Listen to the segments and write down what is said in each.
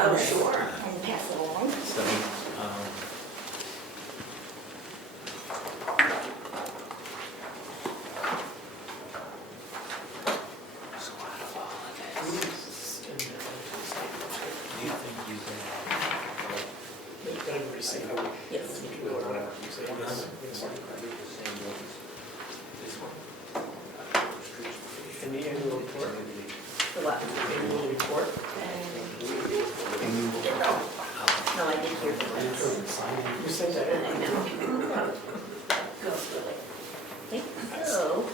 Oh, sure. and pass it along. So, so out of all of this, do you think you can? Everybody say no. Yes. You can go whatever you say. Yes. This one? And the annual report, The what? annual report. No, I didn't hear the rest. You sent that in. I know. Go slowly. Okay, so,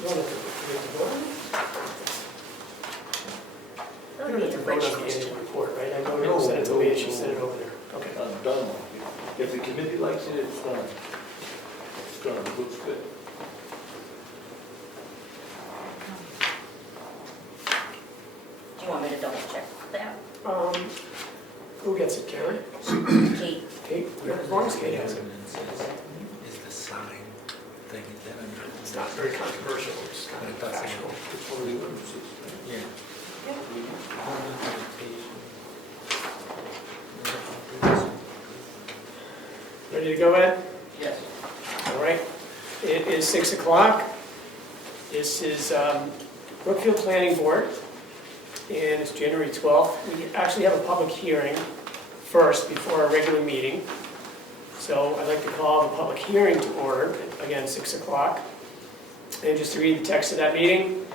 You want to vote on it? You don't have to vote on the annual report, right? I know you sent it to me and she sent it over there. Okay. I'm done. If the committee likes it, it's done. It's done, it looks good. do you want me to double check that? Who gets it, Karen? Kate, Kate? Yeah, as long as Kate has it. Ordinance is the sign thing, is that under? It's not very controversial, it's kind of factual. It's one of the ordinances. Yeah. Ready to go, Ed? Yes. All right. It is 6 o'clock. This is Brookfield Planning Board, and it's January 12th. We actually have a public hearing first before our regular meeting. So I'd like to call the public hearing to order, again, 6 o'clock. And just to read the text of that meeting,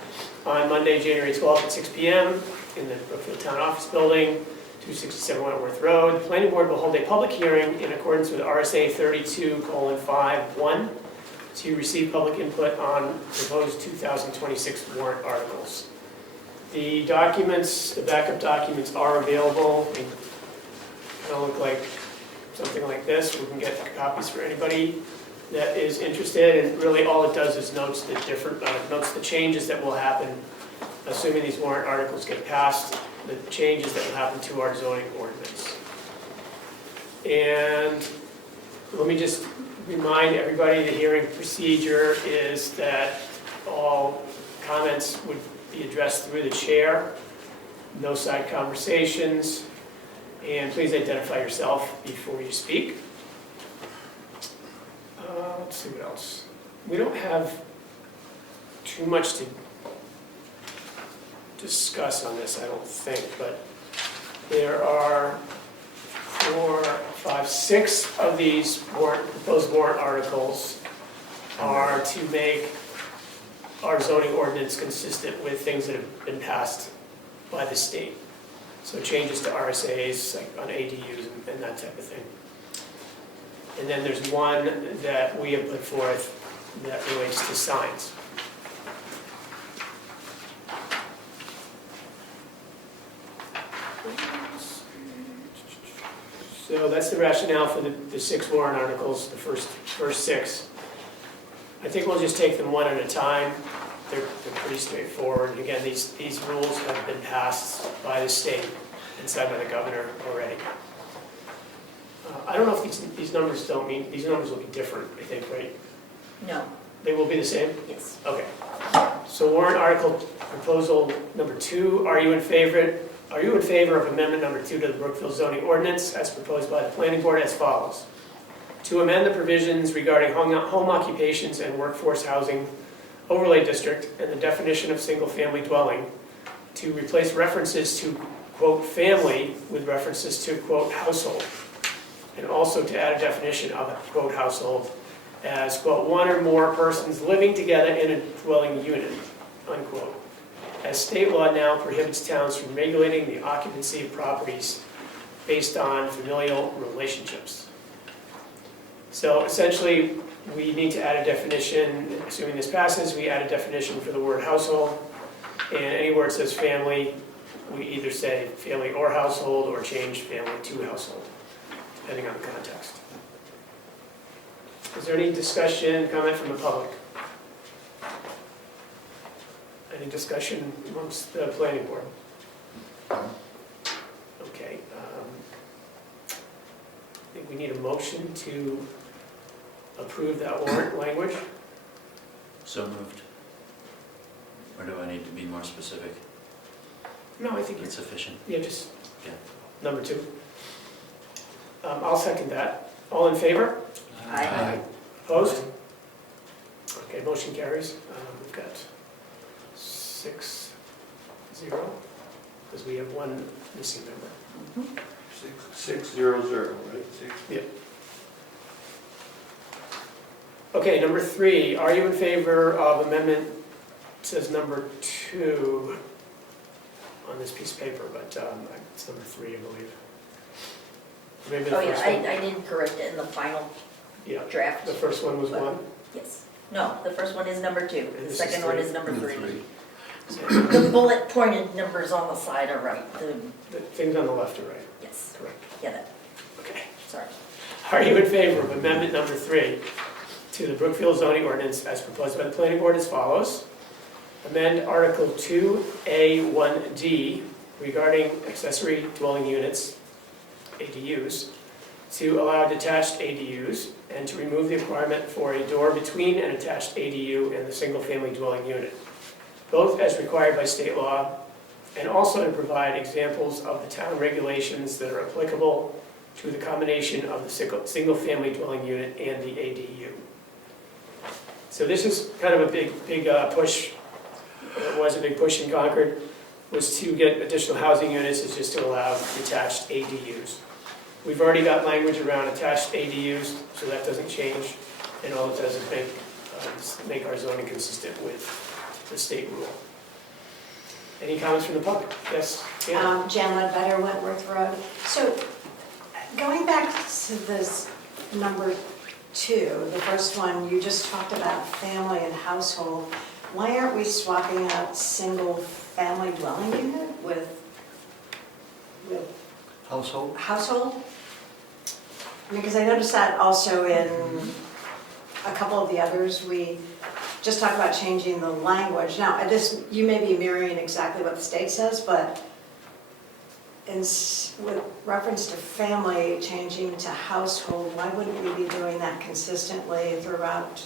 on Monday, January 12th at 6 p.m. in the Brookfield Town Office Building, 267 Wentworth Road, the Planning Board will hold a public hearing in accordance with RSA 32:5(1) to receive public input on proposed 2026 warrant articles. The documents, the backup documents are available. They kind of look like something like this. We can get copies for anybody that is interested, and really all it does is notes the changes that will happen, assuming these warrant articles get passed, the changes that will happen to our zoning ordinance. And let me just remind everybody, the hearing procedure is that all comments would be addressed through the chair, no side conversations, and please identify yourself before you speak. Let's see what else. We don't have too much to discuss on this, I don't think, but there are 4, 5, 6 of these proposed warrant articles are to make our zoning ordinance consistent with things that have been passed by the state. So changes to RSAs, like on ADUs and that type of thing. And then there's one that we have put forth that relates to signs. So that's the rationale for the 6 warrant articles, the first 6. I think we'll just take them one at a time. They're pretty straightforward. Again, these rules have been passed by the state and signed by the governor already. I don't know if these numbers don't mean, these numbers will be different, I think, right? no, They will be the same? yes. Okay. So warrant article proposal number 2, are you in favor of amendment number 2 to the Brookfield zoning ordinance as proposed by the planning board as follows? To amend the provisions regarding home occupations and workforce housing overlay district and the definition of single-family dwelling to replace references to, quote, family with references to, quote, household, and also to add a definition of a, quote, household as, quote, 1 or more persons living together in a dwelling unit, unquote, as state law now prohibits towns from regulating the occupancy of properties based on familial relationships. So essentially, we need to add a definition, assuming this passes, we add a definition for the word household, and anywhere it says family, we either say family or household, or change family to household, depending on the context. Is there any discussion, comment from the public? Any discussion amongst the planning board? Okay. I think we need a motion to approve that warrant language. So moved. Or do I need to be more specific? No, I think It's it's, sufficient. yeah, just, Yeah. number 2. I'll second that. All in favor? Aye. Opposed? Okay, motion carries. We've got 6-0, because we have one missing member. 600, right? Yep. Okay, number 3, are you in favor of amendment, it says number 2 on this piece of paper, but it's number 3, I believe. Maybe the Oh, yeah, first one? I did correct it in the final Yeah, draft. the first one was 1. Yes. No, the first one is number 2. And The this is second one 3. is number 3. So The bullet pointed numbers on the side are right. the things on the left are right, Yes, correct. yeah, that, Okay. sorry. Are you in favor of amendment number 3 to the Brookfield zoning ordinance as proposed by the planning board as follows? Amend Article 2A1D regarding accessory dwelling units, ADUs, to allow detached ADUs and to remove the requirement for a door between an attached ADU and the single-family dwelling unit, both as required by state law, and also to provide examples of the town regulations that are applicable to the combination of the single-family dwelling unit and the ADU. So this is kind of a big push, it was a big push in Concord, was to get additional housing units, is just to allow detached ADUs. We've already got language around attached ADUs, so that doesn't change, and all it does is make our zoning consistent with the state rule. Any comments from the public? Yes, Anna? Jan Ledbetter, Wentworth Road. So going back to this number 2, the first one, you just talked about family and household. Why aren't we swapping out single-family dwelling unit with Household? household? I mean, because I noticed that also in a couple of the others, we just talked about changing the language. Now, you may be mirroring exactly what the state says, but with reference to family changing to household, why wouldn't we be doing that consistently throughout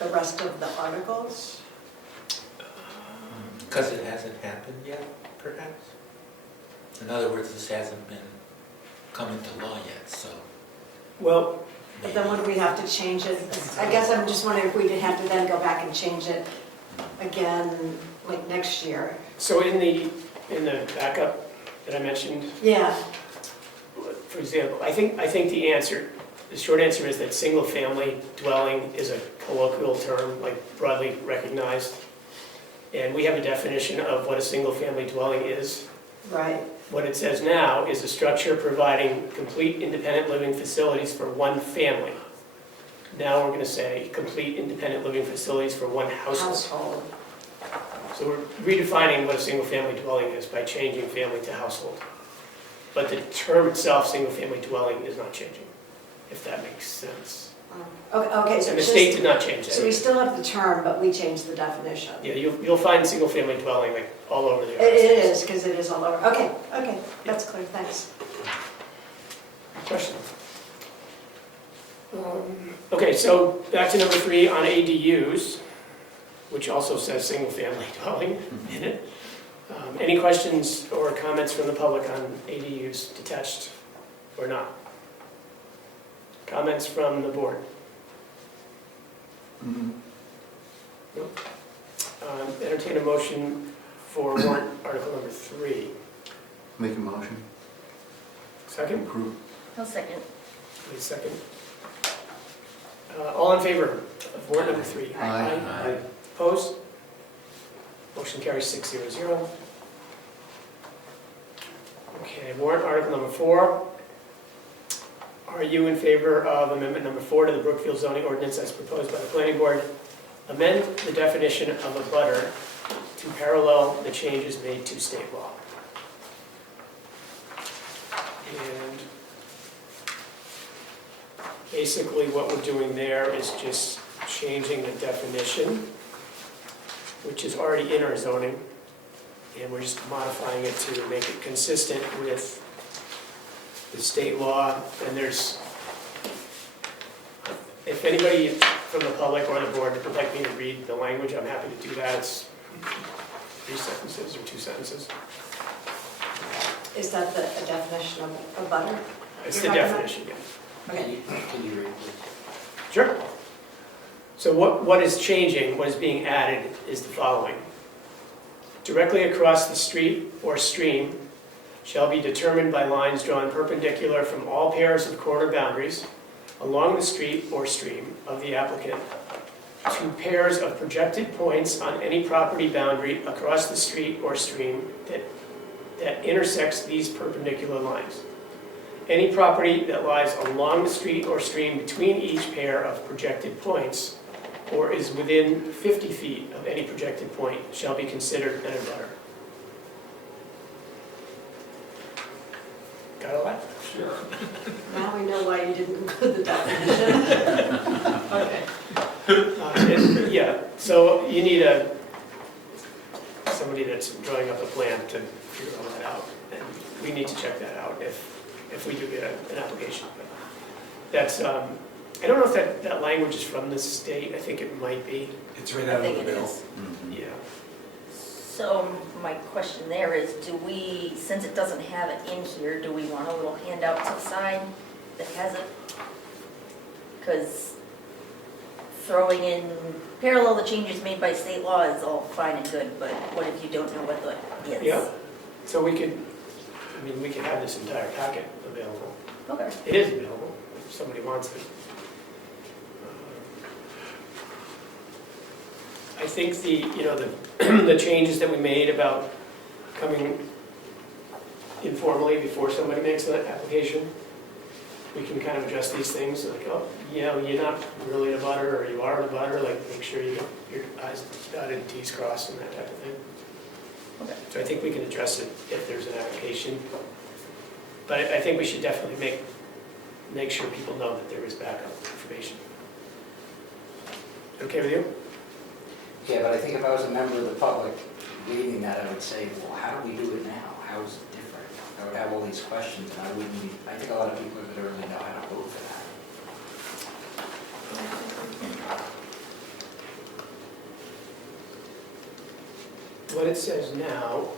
the rest of the articles? Because it hasn't happened yet, perhaps? In other words, this hasn't been come into law yet, so. Well, But then would we have to change it? I guess I'm just wondering if we'd have to then go back and change it again, like next year. so in the backup that I mentioned, Yeah, for example, I think the short answer is that single-family dwelling is a colloquial term, like broadly recognized. And we have a definition of what a single-family dwelling is. right. What it says now is a structure providing complete independent living facilities for one family. Now we're going to say complete independent living facilities for one household. Household. So we're redefining what a single-family dwelling is by changing family to household. But the term itself, single-family dwelling, is not changing, if that makes sense. Okay, so And the it's state just, did not change so we that. still have the term, but we changed the definition. Yeah, you'll find single-family dwelling like all over the It RSA's. is, because it is all over. Okay, that's clear, thanks. Questions? Okay, so back to number 3 on ADUs, which also says single-family dwelling in it. Any questions or comments from the public on ADUs, detached or not? Comments from the board? Nope. Entertain a motion for warrant article number 3. Make a motion. Second? Approve. I'll second. Wait a second. All in favor of warrant number 3? Aye. Aye. Opposed? Motion carries 600. Okay, warrant article number 4. Are you in favor of amendment number 4 to the Brookfield zoning ordinance as proposed by the planning board? Amend the definition of a butter to parallel the changes made to state law. And basically what we're doing there is just changing the definition, which is already in our zoning, and we're just modifying it to make it consistent with the state law. And there's, if anybody from the public or the board would like me to read the language, I'm happy to do that. It's 3 sentences or 2 sentences. Is that a definition of a butter? It's You're the talking about? definition, yeah. Okay. Can you read this? Sure. So what is changing, what is being added is the following. Directly across the street or stream shall be determined by lines drawn perpendicular from all pairs of corner boundaries along the street or stream of the applicant to pairs of projected points on any property boundary across the street or stream that intersects these perpendicular lines. Any property that lies along the street or stream between each pair of projected points or is within 50 feet of any projected point shall be considered an abutter. Got all that? Sure. Now we know why you didn't include the definition. Okay. Yeah, so you need somebody that's drawing up a plan to figure all that out. And we need to check that out if we do get an application. But that's, I don't know if that language is from the state. I think it might be. It's right I out of think the it bill. is. Yeah. So my question there is, do we, since it doesn't have it in here, do we want a little handout to the side that has it? Because throwing in parallel the changes made by state law is all fine and good, but what if you don't know what the is? Yeah. So we could have this entire packet available. Okay. It is available if somebody wants it. I think the changes that we made about coming informally before somebody makes an application, we can kind of adjust these things, like, oh, yeah, you're not really a butter, or you are a butter, like, make sure you get your I's dotted and T's crossed and that type of thing. Okay. So I think we can address it if there's an application. But I think we should definitely make sure people know that there is backup information. Okay with you? Yeah, but I think if I was a member of the public reading that, I would say, well, how do we do it now? How is it different? I would have all these questions, and I think a lot of people are going to really know how to vote for that. What it says now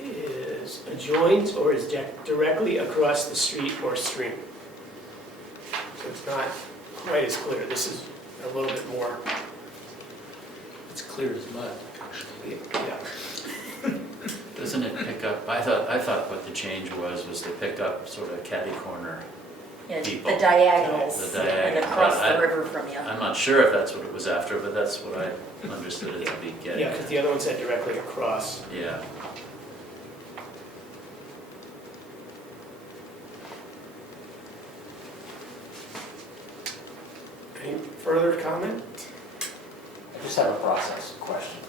is adjoins or is directly across the street or stream. So it's not quite as clear. This is a little bit more, It's clear as mud, actually. yeah. Doesn't it pick up, I thought what the change was to pick up sort of catty corner. Yeah, People. the diagonals The and diagonal, across but the river from you. I'm not sure if that's what it was after, but that's what I understood it to be getting. Yeah, because the other one said directly across. Yeah. Any further comment? I just have a process question.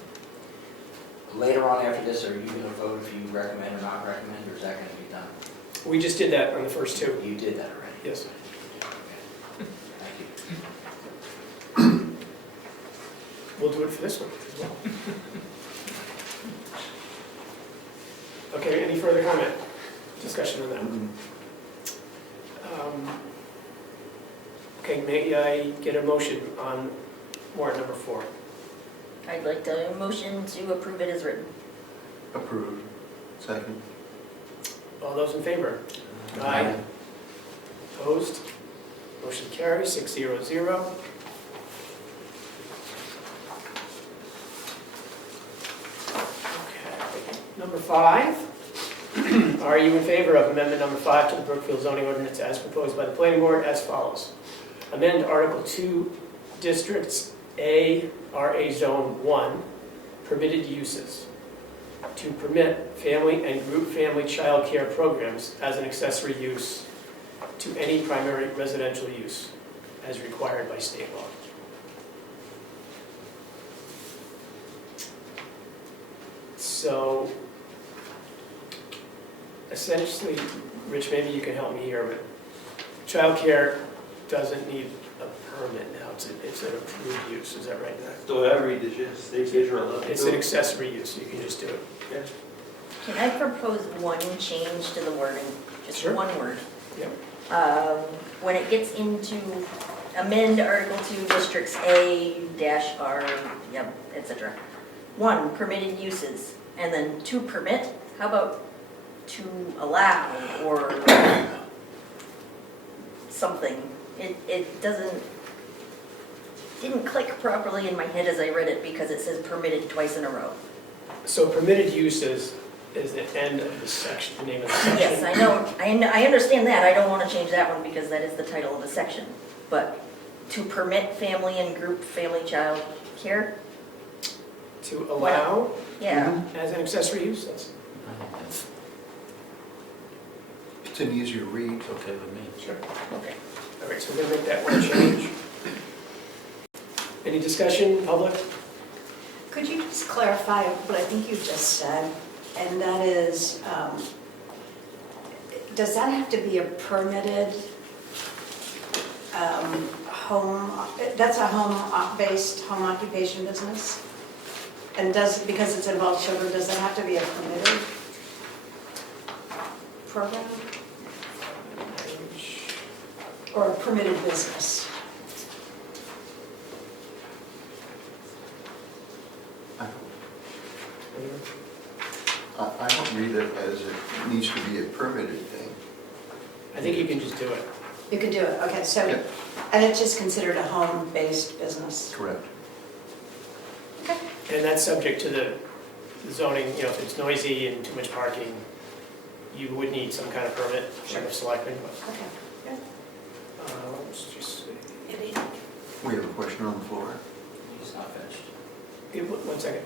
Later on after this, are you going to vote if you recommend or not recommend, or is that going to be done? We just did that on the first two. You did that already? Yes. Okay. Thank you. We'll do it for this one as well. Okay, any further comment? Discussion on that? Okay, may I get a motion on warrant number 4? I'd like to motion to approve it as written. Approved. Second. All those in favor? Aye. Opposed? Motion carries 600. Okay. Number 5. Are you in favor of amendment number 5 to the Brookfield zoning ordinance as proposed by the planning board as follows? Amend Article 2, Districts A, RA Zone 1, permitted uses, to permit family and group family child care programs as an accessory use to any primary residential use as required by state law. So essentially, Rich, maybe you can help me here, but childcare doesn't need a permit now. It's an approved use. Is that right? So I read this, yes, they are allowed to It's do an it. accessory use. You can just do it. Yeah. Can I propose one change to the wording? Just Sure. one word. Yep. When it gets into amend Article 2, Districts A-R, etc. 1, permitted uses, and then 2, permit. How about to allow or something. It didn't click properly in my head as I read it because it says permitted twice in a row. So permitted uses is the end of the section, the name of the section. Yes, I know, I understand that, I don't want to change that one because that is the title of the section. But to permit family and group family child care, To allow yeah, as an accessory use, that's, I think that's It's an easier read. it's okay with me. sure. okay. All right, so we're gonna make that one change. Any discussion, public? Could you just clarify what I think you just said? And that is, does that have to be a permitted home, that's a home-based home occupation business? And because it's involved children, does that have to be a permitted program or a permitted business? I don't read it as it needs to be a permitted thing. I think you can just do it. You can do it, okay, so, Yeah. and it's just considered a home-based business? Correct. Okay. And that's subject to the zoning, you know, if it's noisy and too much parking, you would need some kind of permit, like a selectman. but, Okay. Let's just see. We have a question on the floor. He's not finished. Give 1 second.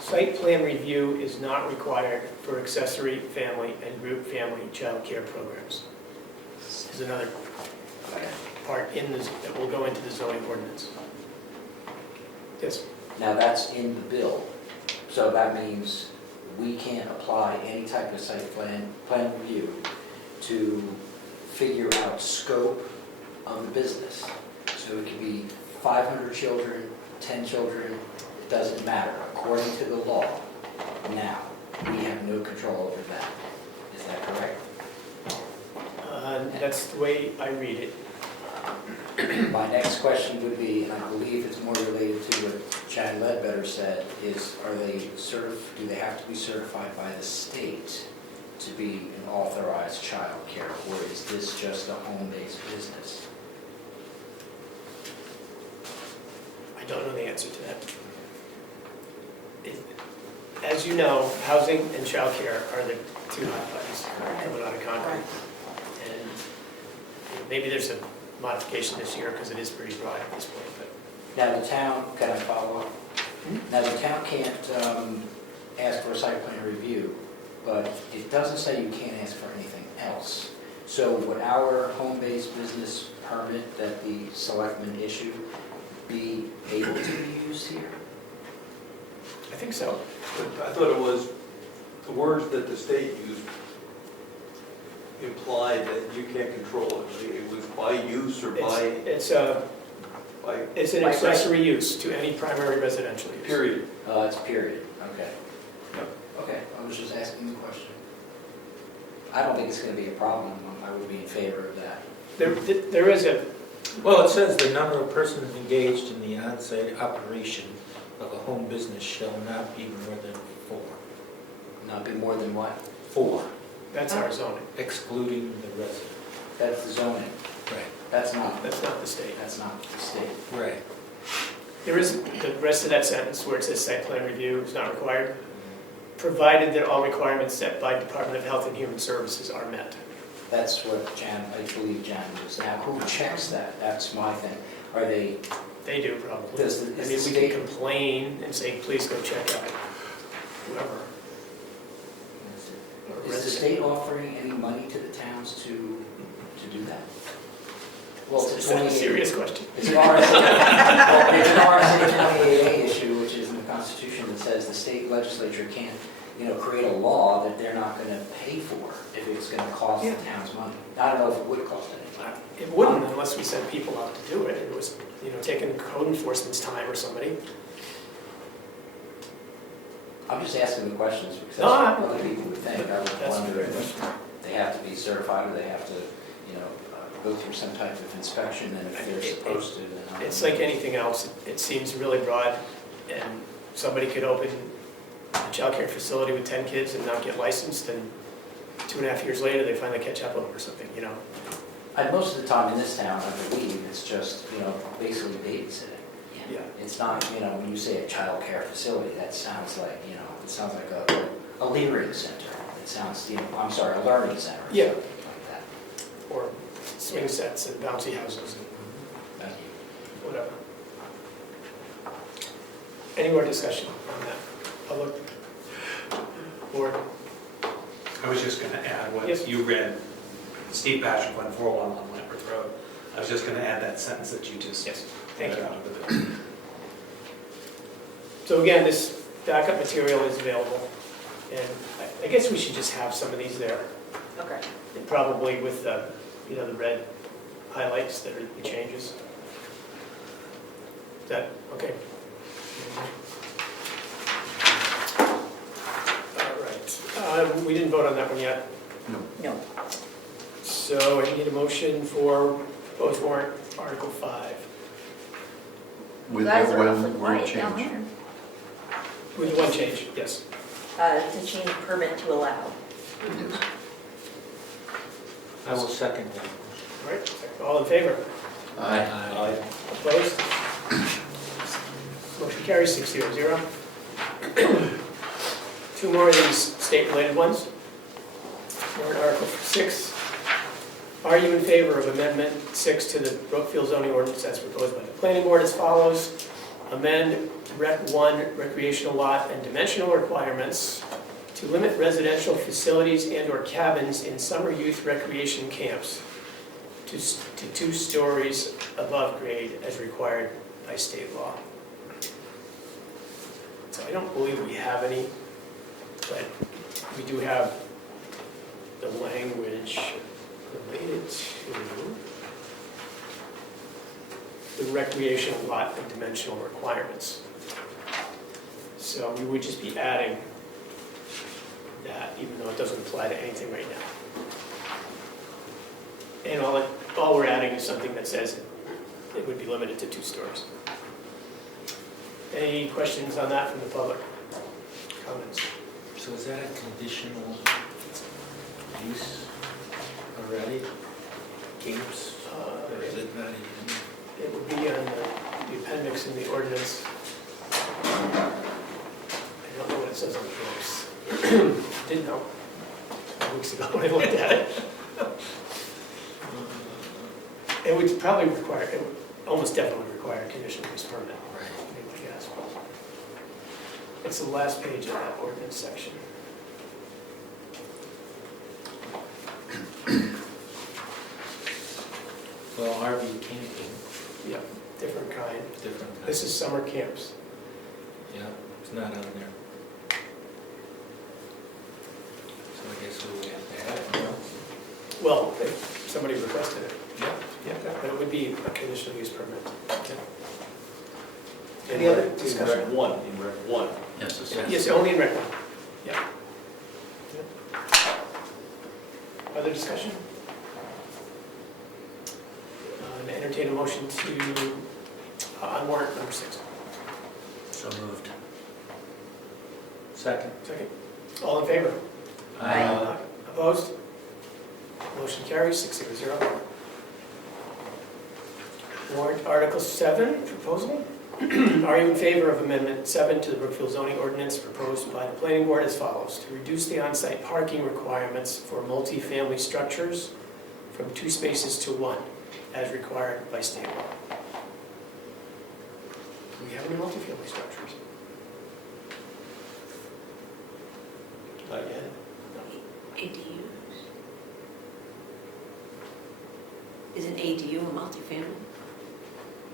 Site plan review is not required for accessory family and group family child care programs. Is another part in this, that will go into the zoning ordinance. Yes, Now, that's in the bill, so that means we can't apply any type of site plan review to figure out scope of the business. So it could be 500 children, 10 children, it doesn't matter, according to the law. Now, we have no control over that. Is that correct? that's the way I read it. My next question would be, and I believe it's more related to what Chad Ledbetter said, is do they have to be certified by the state to be an authorized child care, or is this just a home-based business? I don't know the answer to that. As you know, housing and childcare are the two hot buttons coming out of Concord. And maybe there's a modification this year because it is pretty broad at this point, but. Now, the town, can I follow up? Now, the town can't ask for a site plan review, but it doesn't say you can't ask for anything else. So would our home-based business permit that the selectmen issue be able to be used here? I think so. But I thought it was, the words that the state used implied that you can't control it. It was by use or by, It's an accessory use to any primary residential use. period. It's period, okay. Okay, I was just asking the question. I don't think it's going to be a problem. I would be in favor of that. There is a, Well, it says the number of persons engaged in the on-site operation of a home business shall not be more than 4. Not be more than what? 4, that's our zoning. excluding the resident. That's the zoning. Right. That's not That's not the state. the state. Right. There is the rest of that sentence where it says site plan review is not required, provided that all requirements set by Department of Health and Human Services are met. That's what I believe Jan was. Now, who checks that? That's my thing. Are they, They do probably. Does the- I is mean, the we state- can complain and say, please go check out whoever. or is the resident. state offering any money to the towns to do that? Well, It's it's a 28. serious question. It's an RSA 28A issue, which is in the Constitution, that says the state legislature can't, create a law that they're not going to pay for if it's going to cost the towns money. I don't know if it would cost anything. It wouldn't unless we sent people out to do it. It was, taking code enforcement's time or somebody. I'm just asking the questions because No, that's what other people would think. I would That's wonder very if they have to be certified or they have to, go through some type of inspection, and if they're supposed to, then... It's like anything else, it seems really broad, and somebody could open a childcare facility with 10 kids and not get licensed, and 2.5 years later, they finally catch up with them or something, you know? And most of the time in this town, I believe, it's just, basically babysitting. Yeah. It's not, when you say a child care facility, that sounds like, it sounds like a learning center. It sounds, I'm sorry, a learning center. or Yeah. something like that. Or swing sets and bouncy houses and Thank you. whatever. Any more discussion on that? Public? Board? I was just going to add Yes. what you read, Steve Patrick, 141 on Lampert Road. I was just going to add that sentence that you just Yes. Thank read you. out of the bill. So again, this backup material is available, and I guess we should just have some of these there, Okay. and probably with the, the red highlights that are the changes. Is that, okay? All right, we didn't vote on that one yet, No. so I need a motion for proposed warrant Article 5. With You guys that are awfully one word quiet down change. there. With one change, yes. To change permit to allow. Yes. I will second that. All right, all in favor? Aye. Opposed? Motion carries 6-0. Two more of these state-related ones. Warrant Article 6. Are you in favor of Amendment 6 to the Brookfield zoning ordinance as proposed by the planning board as follows? Amend Rec 1 recreational lot and dimensional requirements to limit residential facilities and/or cabins in summer youth recreation camps to 2 stories above grade as required by state law. So I don't believe we have any, but we do have the language related to the recreational lot and dimensional requirements. So we would just be adding that, even though it doesn't apply to anything right now. And all we're adding is something that says it would be limited to 2 stories. Any questions on that from the public? Comments? So is that a conditional use already? Camps? Or is it not even? It would be on the appendix in the ordinance. I don't know what it says on the books. Didn't know a few weeks ago when I looked at it. It would probably require, it would almost definitely require a conditional use permit. Right. I guess. It's the last page of that ordinance section. Well, RV camping, Yeah, different kind. different kind. This is summer camps. Yeah, it's not on there. So I guess we would have to add it, no? Well, if somebody requested it. Yeah. Yeah, but it would be a conditional use permit. Any other discussion? In Rec 1. Yes, it's- Yeah. Yes, only in Rec 1. Yeah. Other discussion? Entertain a motion to, on warrant number 6. So moved. Second. Second. All in favor? Aye. Opposed? Motion carries 6-0. Warrant Article 7, proposal. Are you in favor of Amendment 7 to the Brookfield zoning ordinance proposed by the planning board as follows? To reduce the on-site parking requirements for multifamily structures from 2 spaces to 1, as required by state law. Do we have any multifamily structures? Not yet. ADUs. Is an ADU a multifamily?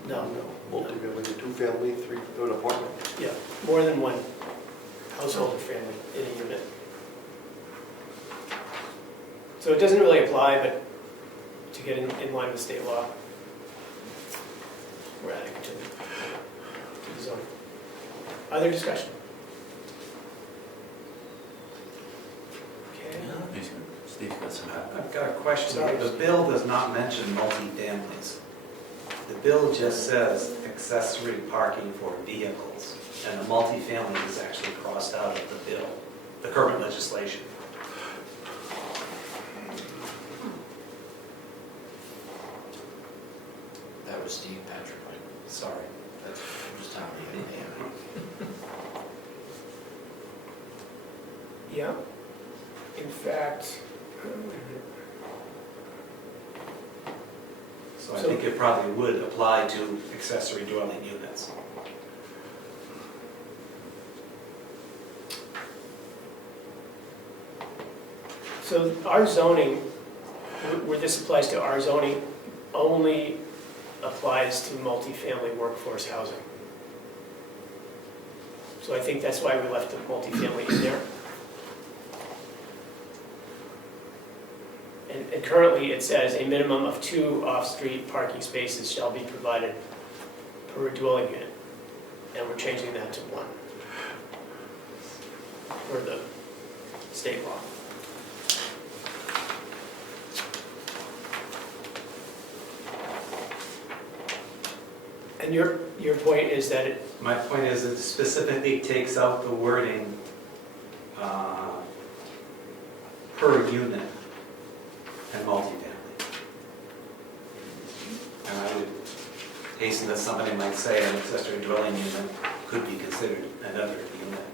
No. Multi-family, 2-family, 3-foot apartment. Yeah, more than one household or family in a unit. So it doesn't really apply, but to get in line with state law, we're adding it to the zoning. Other discussion? Okay. Steve got that's enough. I've got a question. Sorry. The bill does not mention multifamilies. The bill just says accessory parking for vehicles, and the multifamily is actually crossed out of the bill, the current legislation. That was Steve Patrick, right? Sorry. I'm just telling you. Yeah. In fact, So I think it probably would apply to accessory dwelling units. so our zoning, where this applies to our zoning, only applies to multifamily workforce housing. So I think that's why we left the multifamily in there. And currently it says a minimum of 2 off-street parking spaces shall be provided per dwelling unit. And we're changing that to 1 for the state law. And your point is that it, My point is it specifically takes out the wording per unit and multifamily. And I would hasten that somebody might say an accessory dwelling unit could be considered another unit.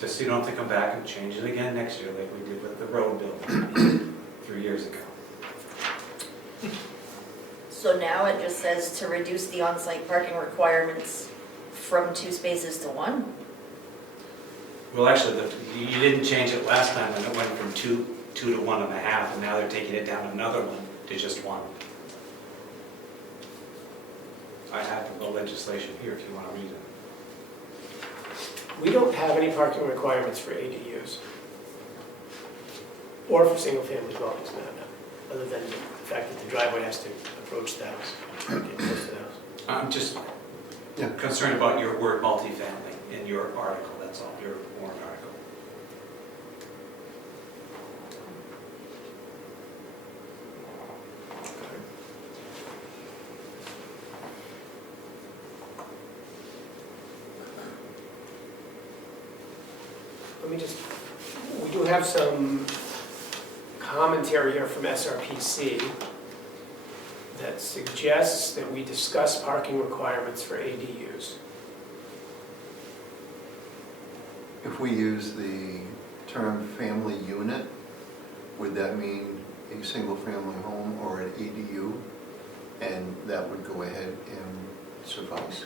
Just so you don't have to come back and change it again next year like we did with the road bill 3 years ago. So now it just says to reduce the on-site parking requirements from 2 spaces to 1? Well, actually, you didn't change it last time when it went from 2 to 1.5, and now they're taking it down another 1 to just 1. I have the legislation here if you want to read it. we don't have any parking requirements for ADUs or for single-family dwellings, no, other than the fact that the driveway has to approach the house, get close to the house. I'm just Yeah. concerned about your word multifamily in your article, that's all, your warrant article. Let me just, we do have some commentary here from SRPC that suggests that we discuss parking requirements for ADUs. If we use the term family unit, would that mean a single-family home or an ADU? And that would go ahead and suffice?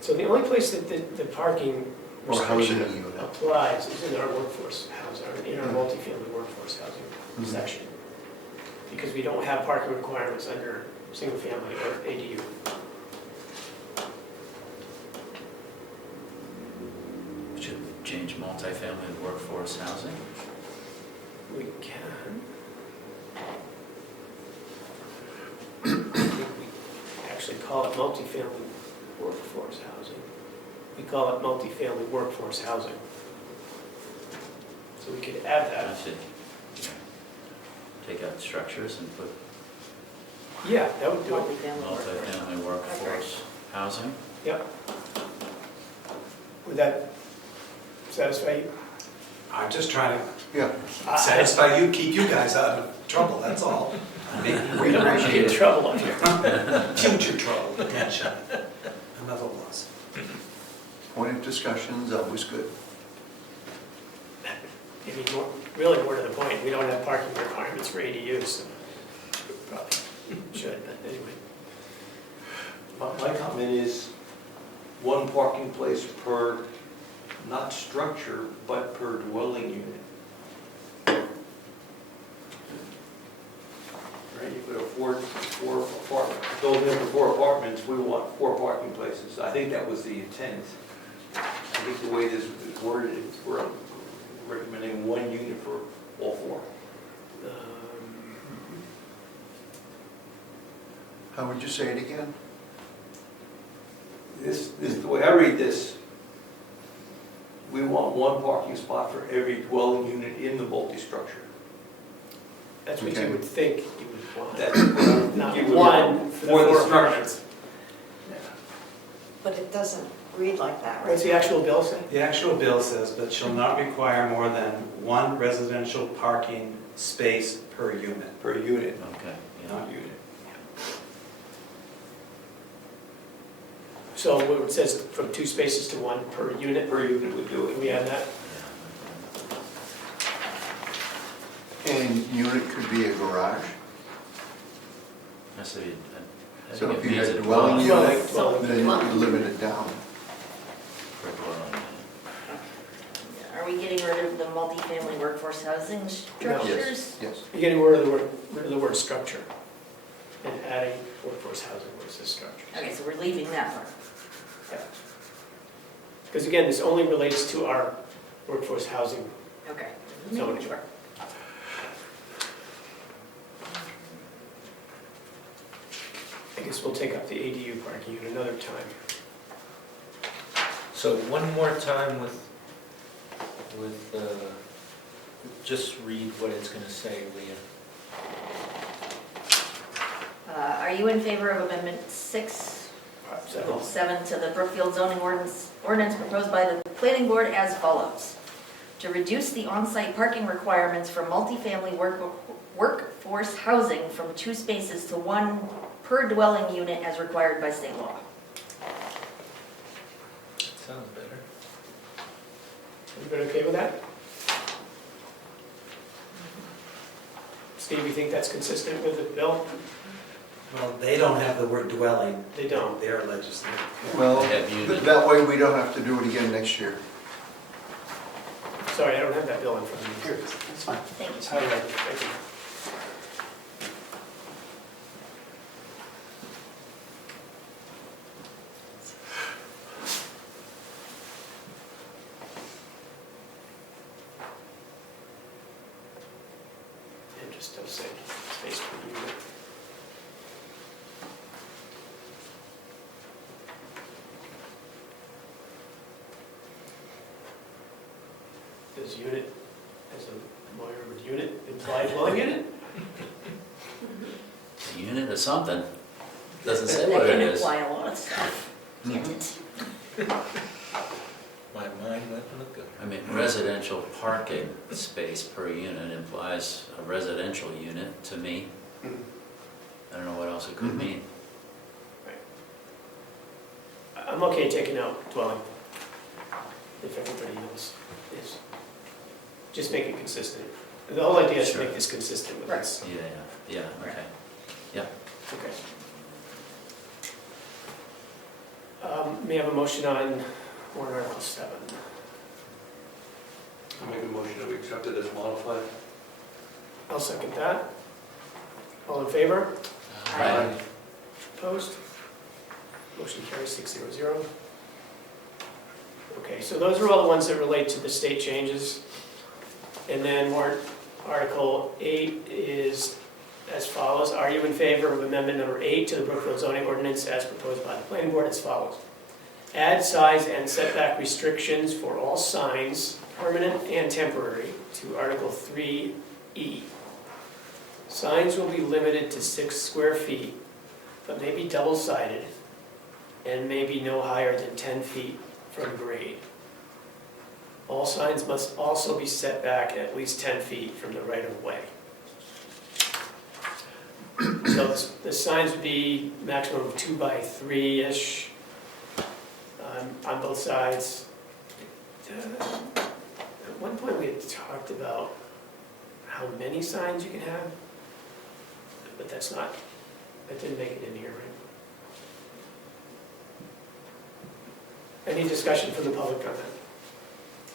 So the only place that the parking Or housing restriction unit? applies is in our workforce housing, or in our multifamily workforce housing Mhm. section. Because we don't have parking requirements under single family or ADU. Should we change multifamily to workforce housing? We can. I think we actually call it multifamily workforce housing. We call it multifamily workforce housing. So we could add I that. should take out structures and put Yeah, that would do it. Multifamily workforce. multifamily workforce housing. Yep. Would that satisfy you? I'm just trying Yeah. to satisfy you, keep you guys out of trouble, that's all. We don't want to get in trouble up here. Future trouble, potential. Another loss. Point of discussion is always good. I mean, really more to the point, we don't have parking requirements for ADUs, so we probably should, but anyway. My comment is 1 parking place per, not structure, but per dwelling unit. Right, you put a four apartment, building for 4 apartments, we want 4 parking places. I think that was the intent. I think the way this is worded, we're recommending 1 unit for all 4. How would you say it again? This, the way I read this, we want one parking spot for every dwelling unit in the multi-structure. That's what Okay. you would think you would want. That's what I would Not think you would one want for for the the four structure. apartments. But it doesn't read like that, right? What's the actual bill say? The actual bill says, but shall not require more than one residential parking space per unit. Per unit, Okay, yeah. not unit. So it says from 2 spaces to 1 per unit. Per unit would do Can it. we add that? And unit could be a garage? I see, I So think if it you means had a dwelling dwelling. unit, Well, then you limit it down. For dwelling. Are we getting rid of the multifamily workforce housing structures? Yes. You're getting rid of the word structure and adding workforce housing where it says structure. Okay, so we're leaving that part. Because again, this only relates to our workforce housing Okay. zoning. Sure. I guess we'll take up the ADU parking at another time. So one more time with, just read what it's gonna say, Leah. Are you in favor of Amendment 6, So, 7 to the Brookfield zoning ordinance proposed by the planning board as follows? To reduce the on-site parking requirements for multifamily workforce housing from 2 spaces to 1 per dwelling unit as required by state law. Sounds better. everybody okay with that? Steve, you think that's consistent with the bill? Well, they don't have the word dwelling. They don't. They're legislative. Well, They have unit. that way we don't have to do it again next year. Sorry, I don't have that bill in front of me. Here, that's fine. Thank you. It's highlighted, thank you. And just don't say space per unit. Does unit, as a lawyer, would unit imply dwelling unit? A unit of something. Doesn't say That what it can is. imply a lot of stuff, can't it? My mind went on a good. I mean, residential parking space per unit implies a residential unit to me. I don't know what else it could Mhm. mean. I'm okay taking out dwelling, if everybody else is. Just make it consistent. The whole idea is to Sure. make this consistent with Right. this. Yeah, okay. Okay. May I have a motion on warrant article 7? I make a motion that we accept it as modified. I'll second that. All in favor? Aye. Opposed? Motion carries 600. Okay, so those are all the ones that relate to the state changes. And then warrant article 8 is as follows. Are you in favor of amendment number 8 to the Brookfield zoning ordinance as proposed by the planning board as follows? Add size and setback restrictions for all signs, permanent and temporary, to Article 3E. Signs will be limited to 6 square feet, but may be double-sided and may be no higher than 10 feet from grade. All signs must also be set back at least 10 feet from the right-of-way. So the signs would be maximum of 2 by 3-ish on both sides. At one point, we had talked about how many signs you can have, but that didn't make it in here, right? Any discussion from the public on that?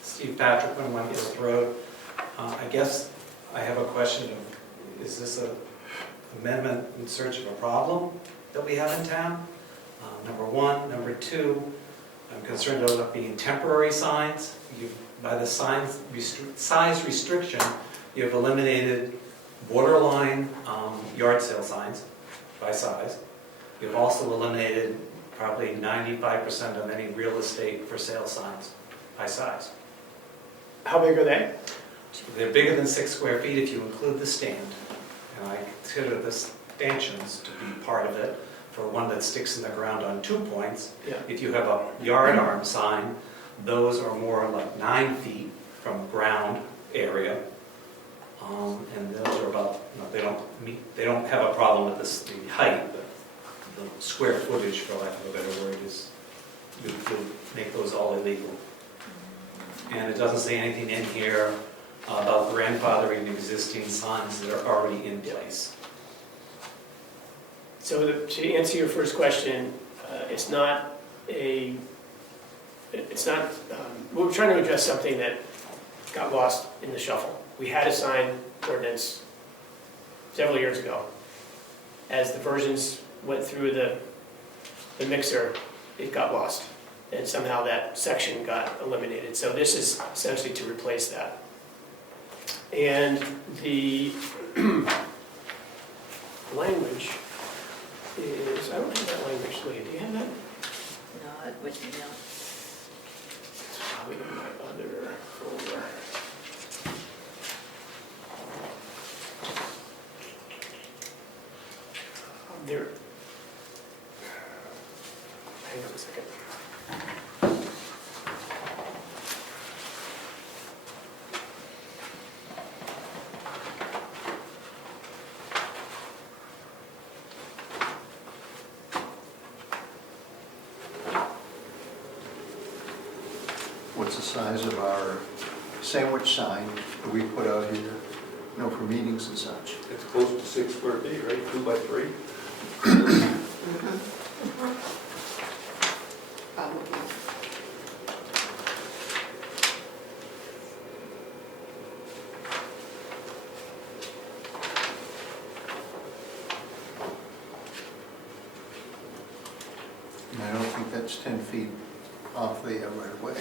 Steve Patrick, 1 Wentworth Road. I guess I have a question of, is this an amendment in search of a problem that we have in town? Number 1. Number 2, I'm concerned about being temporary signs. By the size restriction, you have eliminated borderline yard sale signs by size. You've also eliminated probably 95% of any real estate for sale signs by size. How big are they? They're bigger than 6 square feet if you include the stand. And I consider the stanchions to be part of it for one that sticks in the ground on 2 points. Yeah. If you have a yard arm sign, those are more like 9 feet from ground area. And those are about, they don't have a problem with the height, but the square footage, for lack of a better word, is, you would make those all illegal. And it doesn't say anything in here about grandfathering existing signs that are already in place. So to answer your first question, we're trying to address something that got lost in the shuffle. We had a sign ordinance several years ago. As the versions went through the mixer, it got lost. And somehow that section got eliminated. So this is essentially to replace that. And the language is, I don't have that language, Leah, do you have that? No, it would be no. It's probably in my other folder. There. Hang on a second. What's the size of our sandwich sign that we put out here, for meetings and such? It's close to 6 square feet, right? 2 by 3? And I don't think that's 10 feet off the right of way.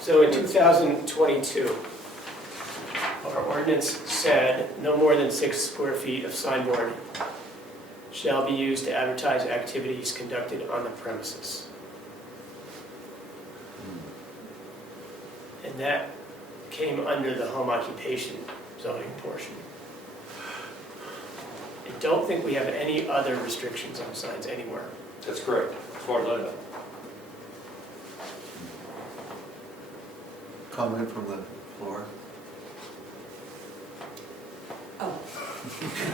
So in 2022, our ordinance said no more than 6 square feet of signboard shall be used to advertise activities conducted on the premises. And that came under the home occupation zoning portion. I don't think we have any other restrictions on signs anywhere. That's correct, as far as I know. Comment from the floor? Oh,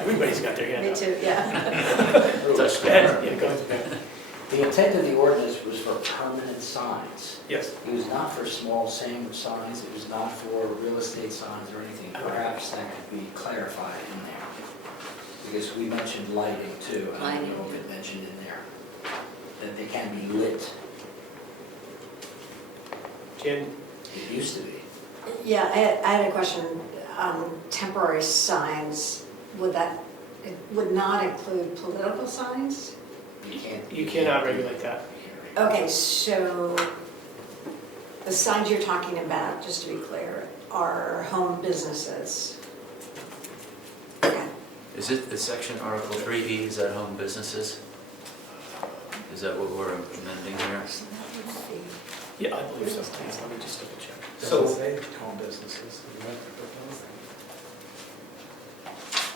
Everybody's got their hand me up. too, yeah. Touch Ed, yeah, go ahead. The intent of the ordinance was for permanent signs. Yes. It was not for small sandwich signs, it was not for real estate signs or anything. Okay. Perhaps that could be clarified in there. Because we mentioned lighting too, and I don't know if it mentioned in there, that they can be lit. Jen? It used to be. Yeah, I had a question. Temporary signs, it would not include political signs? You cannot regulate that. Okay, so the signs you're talking about, just to be clear, are home businesses. Okay. Is it the section Article 3E, is that home businesses? Is that what we're amending here? Yeah, I believe so. Please, let me just double check. So- Doesn't say home businesses.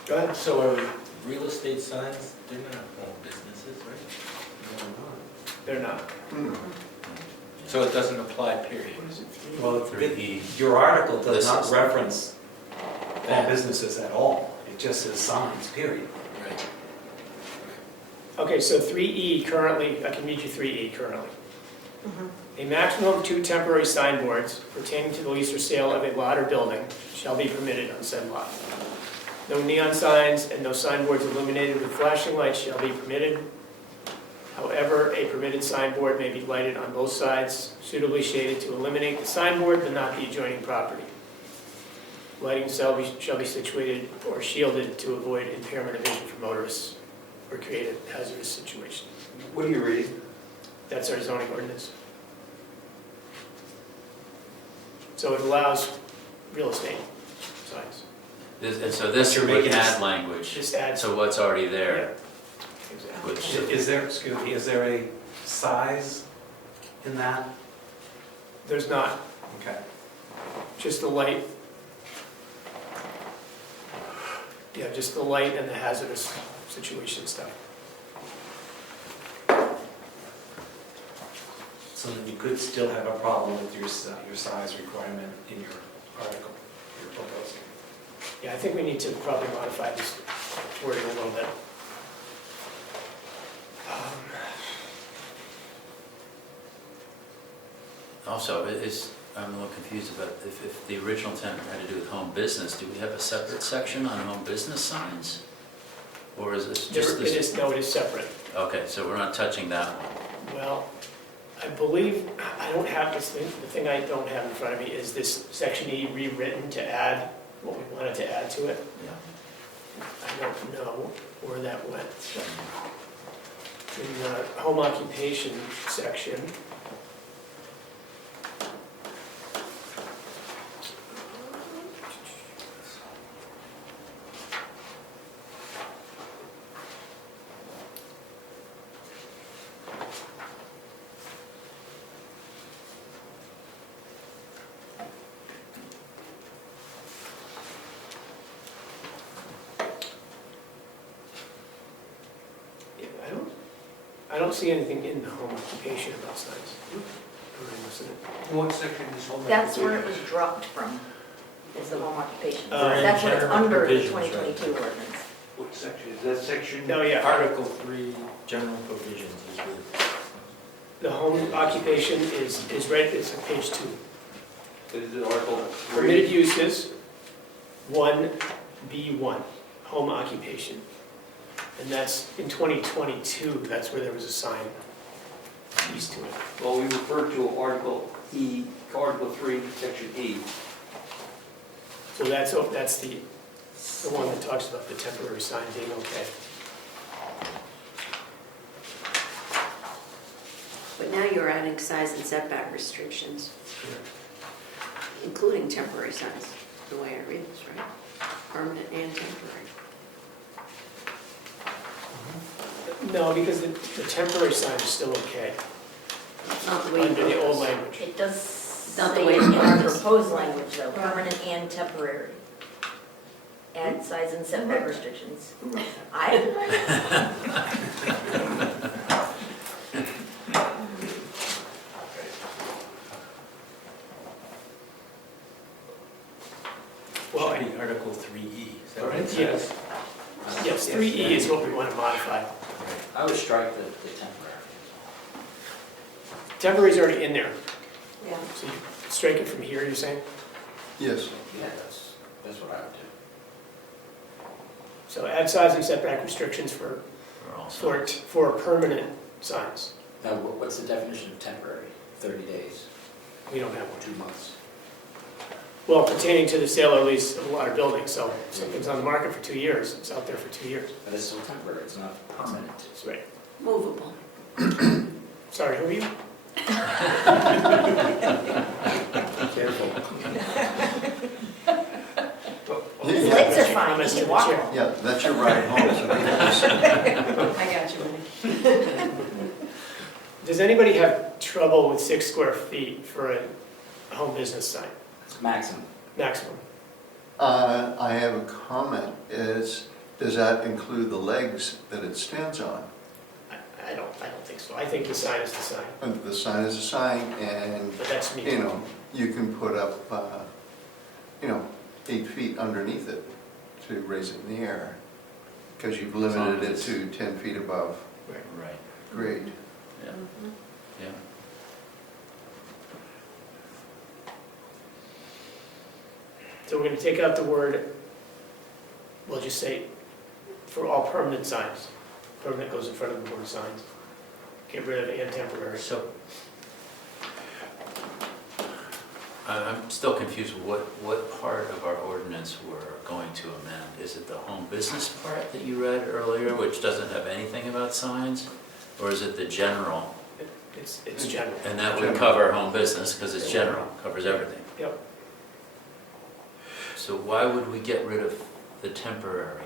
Go ahead. So are real estate signs, they're not home businesses, right? They're not. So it doesn't apply, period. What is it? Well, 3E. your article does This not is- reference home businesses at all. It just says signs, period. Right. Okay, so 3E currently, I can read you 3E currently. Mhm. A maximum of 2 temporary signboards pertaining to the lease or sale of a lot or building shall be permitted on said lot. No neon signs and no signboards illuminated with flashing lights shall be permitted. However, a permitted signboard may be lighted on both sides, suitably shaded to eliminate the signboard but not the adjoining property. Lighting shall be situated or shielded to avoid impairment of vision for motorists or create a hazardous situation. What are you reading? That's our zoning ordinance. So it allows real estate signs. And so this You're would making add this- language Just add. to what's already there, Exactly. which, Is there a size in that? There's not. Okay. Just the light. Yeah, just the light and the hazardous situation stuff. So then you could still have a problem with your size requirement in your article, you're proposing. Yeah, I think we need to probably modify this wording a little bit. Also, I'm a little confused about if the original intent had to do with home business, do we have a separate section on home business signs? Or is this just It this? is, no, it is separate. Okay, so we're not touching that one. Well, I believe, I don't have this thing, the thing I don't have in front of me is this section E rewritten to add what we wanted to add to it. I don't know where that went. In the home occupation section. I don't see anything in the home occupation about signs. Or am I missing it? What section is home? That's where it was dropped from, is the home occupation. They're in That's what it's general under the provisions right 2022 ordinance. What section, is that section? No, yeah, Article 3, general provisions is with, the home occupation is right, it's on page 2. Is it Article 3? Permitted uses, 1B1, home occupation. And that's in 2022, that's where there was a sign piece to it. Well, we referred to Article E, Article 3, Section E. So that's the one that talks about the temporary sign being okay. But now you're adding size and setback restrictions, including temporary signs, the way it reads, right? Permanent and temporary. No, because the temporary sign is still okay, Not the way you under the old wrote this. language. It does Not the say way in it our is. proposed language though, permanent and temporary. Add size and setback restrictions. Well, should be Article 3E, is that right? yes, yes, 3E is what we want to modify. I would strike the temporary. Temporary's already in there, Yeah. so you strike it from here, you're saying? Yes. Yeah, that's what I would do. So add size and setback restrictions for permanent signs. Now, what's the definition of temporary? 30 days, We don't have one. 2 months? Well, pertaining to the sale or lease of a water building, so if something's on the market for 2 years, it's out there for 2 years. But it's still temporary, it's not permanent. That's right. Movable. Sorry, who are you? Careful. These legs are fine, Comments you to can the walk chair. them. Yeah, that's your ride home, so be nice. I got you, Winnie. Does anybody have trouble with 6 square feet for a home business sign, It's maximum. maximum? I have a comment, does that include the legs that it stands on? I don't think so. I think the sign is the sign, The sign is a sign, and, but that's me. you can put up, 8 feet underneath it to raise it in the air, because you've limited it to 10 feet above Right, grade. yeah, yeah. So we're going to take out the word, we'll just say, for all permanent signs. Permanent goes in front of the word signs. Get rid of and temporary. So, I'm still confused with what part of our ordinance we're going to amend. Is it the home business part that you read earlier, which doesn't have anything about signs? Or is it the general? It's general. And that would cover home business, because it's general, covers everything. Yep. So why would we get rid of the temporary?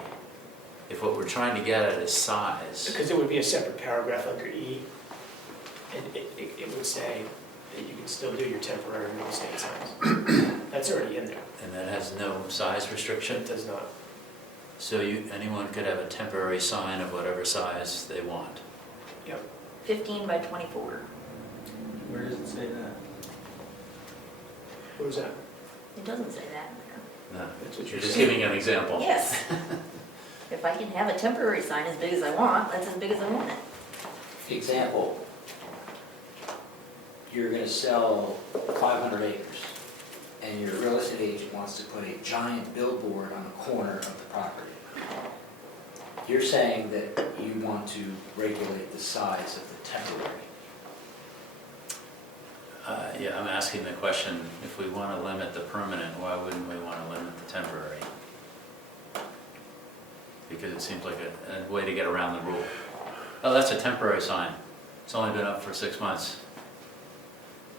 If what we're trying to get at is size? Because it would be a separate paragraph under E. And it would say, that you can still do your temporary real estate signs. That's already in there. And that has no size restriction? It does not. So anyone could have a temporary sign of whatever size they want? Yep. 15 by 24. Where does it say that? What was that? It doesn't say that in there. No, That's what you're you're just saying. giving an example. Yes. If I can have a temporary sign as big as I want, that's as big as I want it. Example, you're gonna sell 500 acres, and your real estate agent wants to put a giant billboard on the corner of the property. You're saying that you want to regulate the size of the temporary. Yeah, I'm asking the question, if we want to limit the permanent, why wouldn't we want to limit the temporary? Because it seems like a way to get around the rule. Oh, that's a temporary sign. It's only been up for 6 months.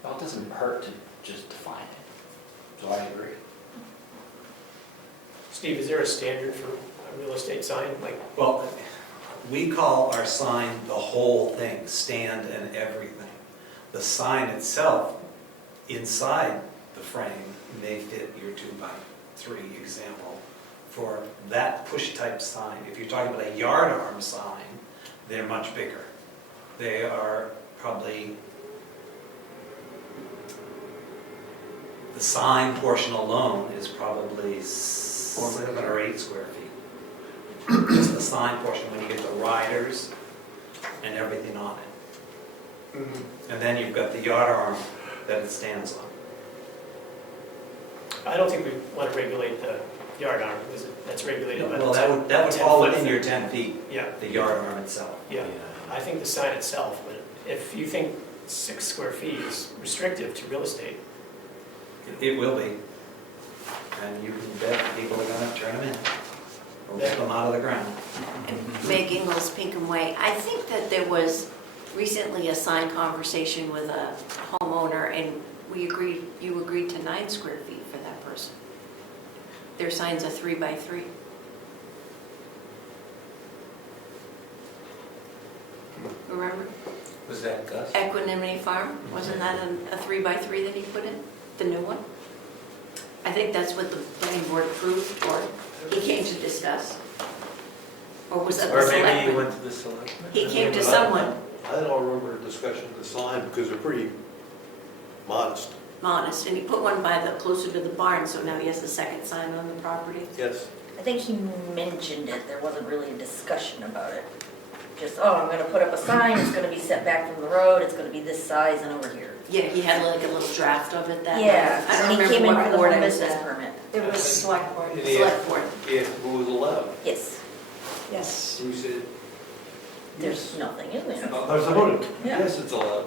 Well, it doesn't hurt to just define it, so I agree. Steve, is there a standard for a real estate sign? Like, Well, we call our sign the whole thing, stand and everything. The sign itself, inside the frame, may fit your 2x3 example for that push type sign. If you're talking about a yard arm sign, they're much bigger. They are probably, the sign portion alone is probably 7 or 8 square feet. Just the sign portion, when you get the riders and everything on it. And then you've got the yard arm that it stands on. I don't think we want to regulate the yard arm, because that's regulated by the Well, that would 10 fall foot within thing. your 10 feet, Yeah, the yard arm itself. yeah. I think the sign itself, but if you think 6 square feet is restrictive to real estate, It will be. And you can bet people are gonna turn them in, or rip them out of the ground. Meg Ingles, Pinkham Way. I think that there was recently a sign conversation with a homeowner, and you agreed to 9 square feet for that person. Their sign's a 3x3. Remember? Was that Gus? Equanimity Farm, wasn't that a 3x3 that he put in, the new one? I think that's what the planning board approved, or he came to discuss. Or was that the Or maybe he selectmen? went to the selectmen? He came to someone I don't remember a discussion of the sign because they're pretty modest. honest, and he put one by the, closer to the barn, so now he has the second sign on the property. Yes. I think he mentioned it, there wasn't really a discussion about it. Just, oh, I'm gonna put up a sign, it's gonna be set back from the road, it's gonna be this size and over here. Yeah, he had like a little draft of it that night. Yeah, I don't and he remember came in what for the board home I was business at. permit. It was select board. And Select board. if it was allowed, Yes, Yes. we said, there's nothing in there. Yeah. yes, it's allowed.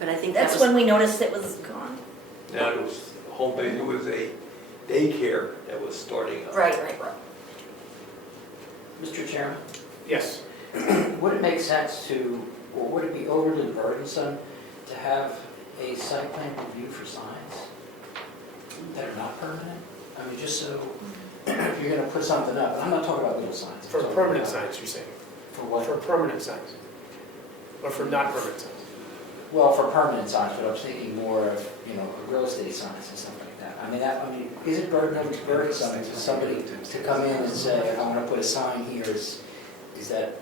But I think that That's was, when we noticed it was gone. Now, it was home base, it was a daycare that was starting up. Right. Mr. Chairman, yes. would it make sense to, or would it be overly burdensome to have a site plan review for signs that are not permanent? I mean, just so, if you're gonna put something up, and I'm not talking about little signs. I'm For talking permanent about- signs, you're saying? For what? For permanent signs? Or for not permanent signs? Well, for permanent signs, but I was thinking more of, real estate signs and stuff like that. Is it burdensome to somebody to come in and say, I want to put a sign here, is that?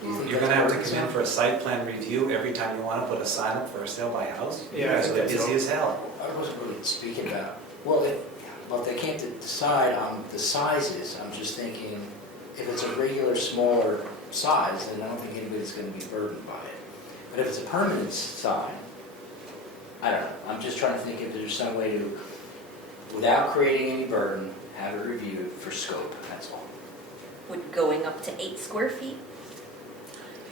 do you think You're that's gonna have to come burdensome? in for a site plan review every time you wanna put a sign up for a sale by house? You Yeah, I guys think are that's busy all. as hell. I wasn't really speaking about, well, if they can't decide on the sizes, I'm just thinking, if it's a regular smaller size, then I don't think anybody's gonna be burdened by it. But if it's a permanent sign, I don't know, I'm just trying to think if there's some way to, without creating any burden, have it reviewed for scope, that's all. Would going up to 8 square feet?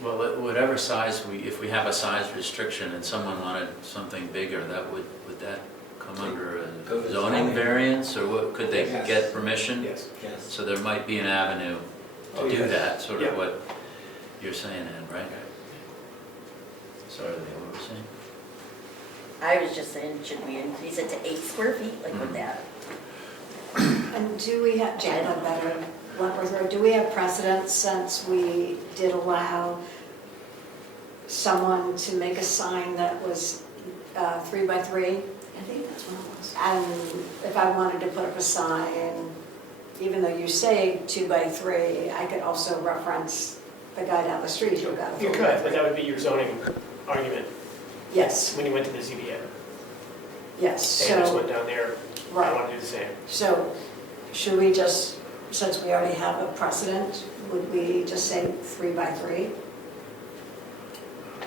Well, whatever size if we have a size restriction and someone wanted something bigger, would that come under Go a to zoning zoning. variance, or what, could they Yes. get permission? Yes. Yes. So there might be an avenue Oh, to do yes. that, sort Yeah. of what you're saying, Ed, right? Sorry, what were you saying? I was just saying, should we increase it to 8 square feet, like with that? And do we have, Jan, a better Wentworth Road, do we have precedent since we did allow someone to make a sign that was 3 by 3. I think that's what it was. And if I wanted to put up a sign, even though you say 2 by 3, I could also reference the guy down the street who got a 3 You by could, but 3. that would be your zoning argument Yes, when you went to the ZBA. yes, They just so, went down there, I right. want to do the same. So should we just, since we already have a precedent, would we just say 3 by 3?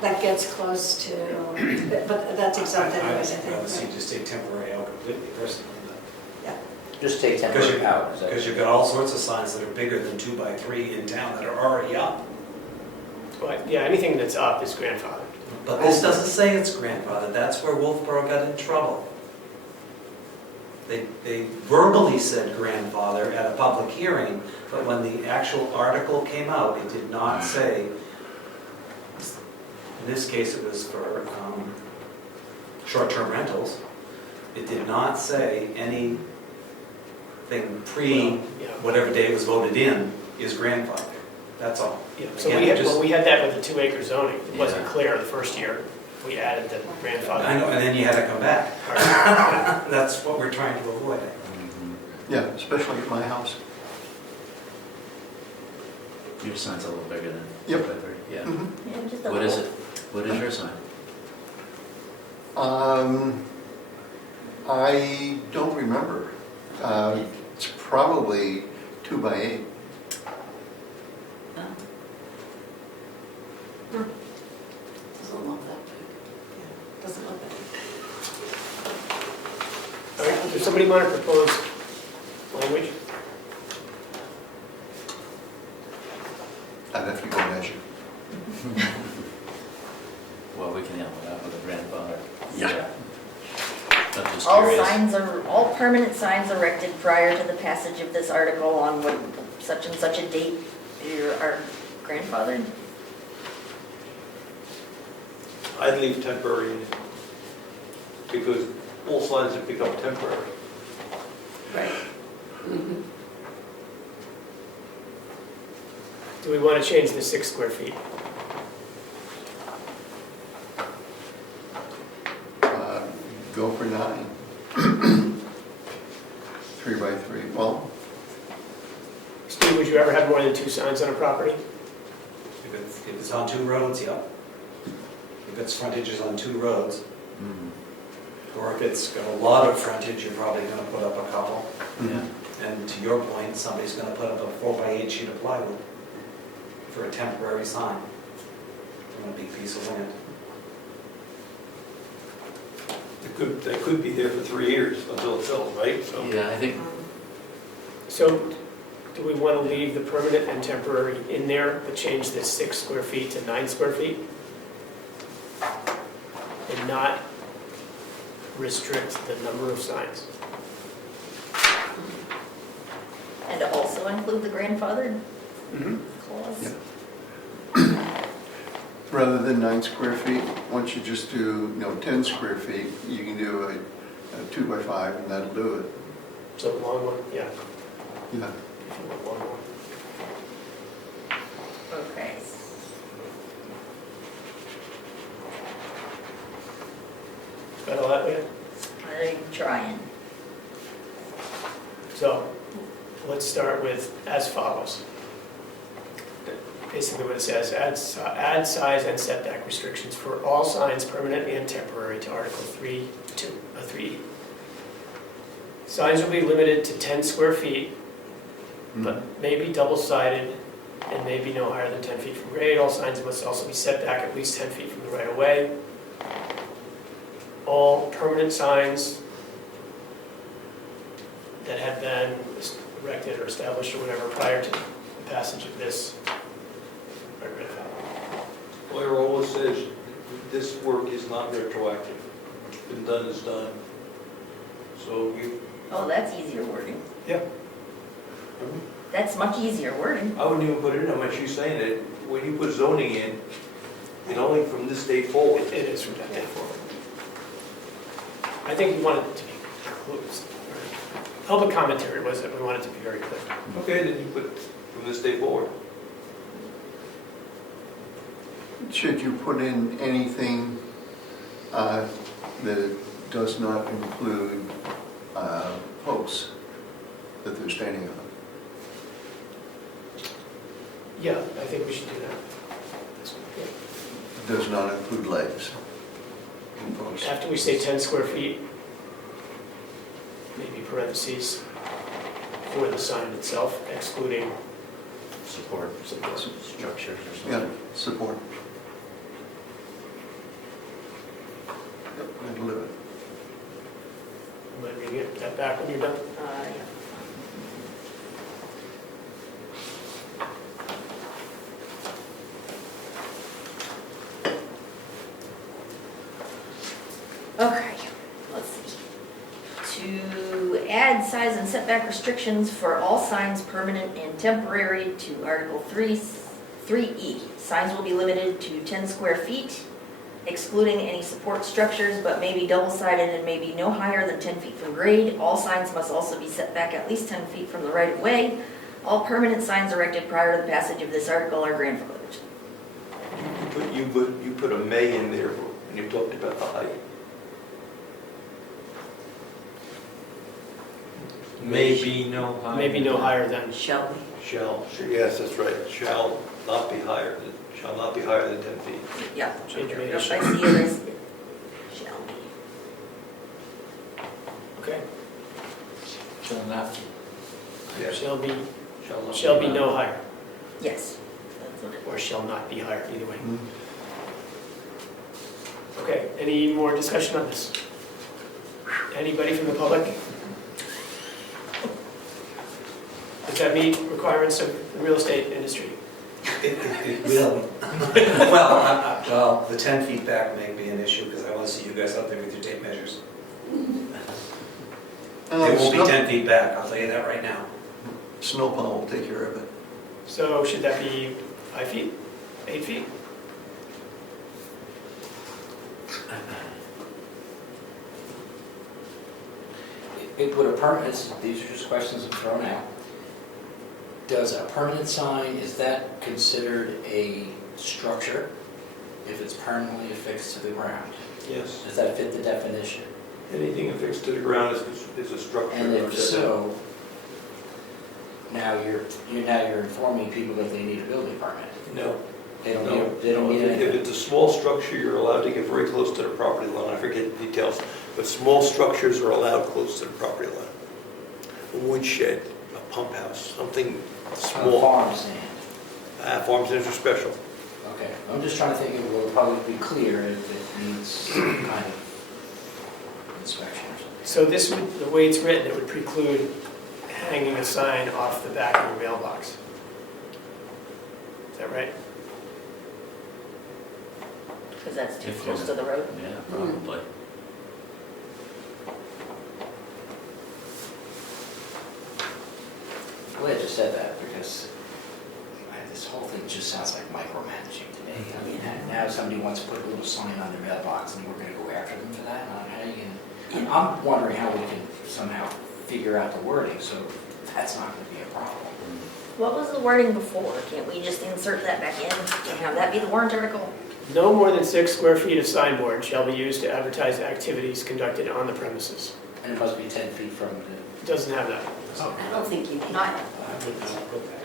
That gets close to, but that's exempt anyways, I I'd rather see think. just take temporary out completely personally. Just take Because temporary out. is that- Because you've got all sorts of signs that are bigger than 2 by 3 in town that are already up. But yeah, anything that's up is grandfathered. But this doesn't say it's grandfathered, that's where Wolfboro got in trouble. They verbally said grandfather at a public hearing, but when the actual article came out, it did not say, in this case it was for short-term rentals, it did not say anything pre, Yeah. whatever day it was voted in, is grandfathered, that's all. Yeah, so Again, we had, just- well, we had that with the 2 acre zoning. It wasn't Yeah. clear the first year. We added the grandfather. I know, and then you had to come back. part. That's what we're trying to avoid. Yeah, especially at my house. Your sign's a little bigger than. Yep. Yeah. Mhm. Yeah, just a What is little. it? What is your sign? I don't remember. It's probably 2 by 8. Doesn't look that big. Doesn't look that. All right, does somebody want to propose language? I'd have to go measure. Well, we can handle that with a grandfather. Yeah. I'm just All curious. signs are, all permanent signs erected prior to the passage of this article on what, such and such a date are grandfathered? I'd leave temporary in it, because all signs have become temporary. Right. Do we want to change the 6 square feet? Go for 9. 3 by 3. Well, Steve, would you ever have more than 2 signs on a property? If it's on 2 roads, yep. If it's frontages on 2 roads, Mhm. or if it's got a lot of frontage, you're probably gonna put up a couple. Yeah. And to your point, somebody's gonna put up a 4 by 8 sheet of plywood for a temporary sign on a big piece of land. They could be there for 3 years until it sells, right? So Yeah, I think, So do we want to leave the permanent and temporary in there, but change the 6 square feet to 9 square feet? And not restrict the number of signs? And also include the grandfathered Mm-hmm. clause? Yeah. rather than 9 square feet, once you just do, 10 square feet, you can do a 2 by 5 and that'll do it. So the long one, yeah. Yeah. If you want one more. Okay. Got all that, Leah? I'm trying. So, let's start with as follows. Basically what it says, add size and setback restrictions for all signs, permanent and temporary, to Article 3. Signs will be limited to 10 square feet, but may be double-sided and may be no higher than 10 feet from grade. All signs must also be set back at least 10 feet from the right-of-way. All permanent signs that had been erected or established or whatever prior to the passage of this are grandfathered. lawyer always says, this work is not retroactive. What's been done is done. So you, Oh, that's easier wording. yeah. That's much easier wording. I wouldn't even put it in, how much you saying it, when you put zoning in, it only from this date forward. It is from that day forward. I think we wanted it to be closed. Public commentary was that we wanted it to be very clear. Okay, then you put from this date forward. Should you put in anything that does not include posts that they're standing on? Yeah, I think we should do that. Does not include legs. After we say 10 square feet, maybe parentheses for the sign itself, excluding Support structures or Yeah, something. support. Yep, I'd live it. Am I reading that back when you're done? Yeah. Okay, let's see. To add size and setback restrictions for all signs permanent and temporary to Article 3E. Signs will be limited to 10 square feet, excluding any support structures, but may be double-sided and may be no higher than 10 feet from grade. All signs must also be set back at least 10 feet from the right-of-way. All permanent signs erected prior to the passage of this article are grandfathered. You put a may in there when you talked about the height. Maybe no higher. Maybe no higher than. Shall we? Shall, yes, that's right, shall not be higher than 10 feet. Yeah. Change your Yep, I see shall. it as shall be. Okay. Shall not be. Yeah. Shall be, not shall be no higher, Yes. That's what it or shall not be higher, either way. Hmm. Okay, any more discussion on this? Anybody from the public? Does that meet requirements of the real estate industry? It will. Well, the 10 feet back may be an issue because I want to see you guys out there with your tape measures. They won't be 10 feet back, I'll tell you that right now. Snowplow will take care of it. So should that be 5 feet, 8 feet? It would a permanent, these are just questions I'm throwing out. Does a permanent sign, is that considered a structure if it's permanently affixed to the ground? Yes, Does that fit the definition? anything affixed to the ground is a structure. And if so, now you're informing people that they need a building permit. No. They don't No, need, they don't no, need if anything. it's a small structure, you're allowed to get very close to the property line, I forget the details, but small structures are allowed close to the property line. A woodshed, a pump house, something A small. farm stand. Farm stands are special. Okay, I'm just trying to think it will probably be clear if it needs some kind of inspection or something. So this would, the way it's written, it would preclude hanging a sign off the back of your mailbox. Is that right? Because that's too If close you're- to the road. Yeah, probably. Well, I just said that because this whole thing just sounds like micromanaging to me. I mean, now somebody wants to put a little sign on their mailbox and we're gonna go after them for that? How are you gonna, I'm wondering how we can somehow figure out the wording so that's not gonna be a problem. What was the wording before? Can't we just insert that back in and have that be the warrant article? No more than 6 square feet of signboard shall be used to advertise activities conducted on the premises. And it must be 10 feet from the, It doesn't have that. I don't think you can. Not, I would not put that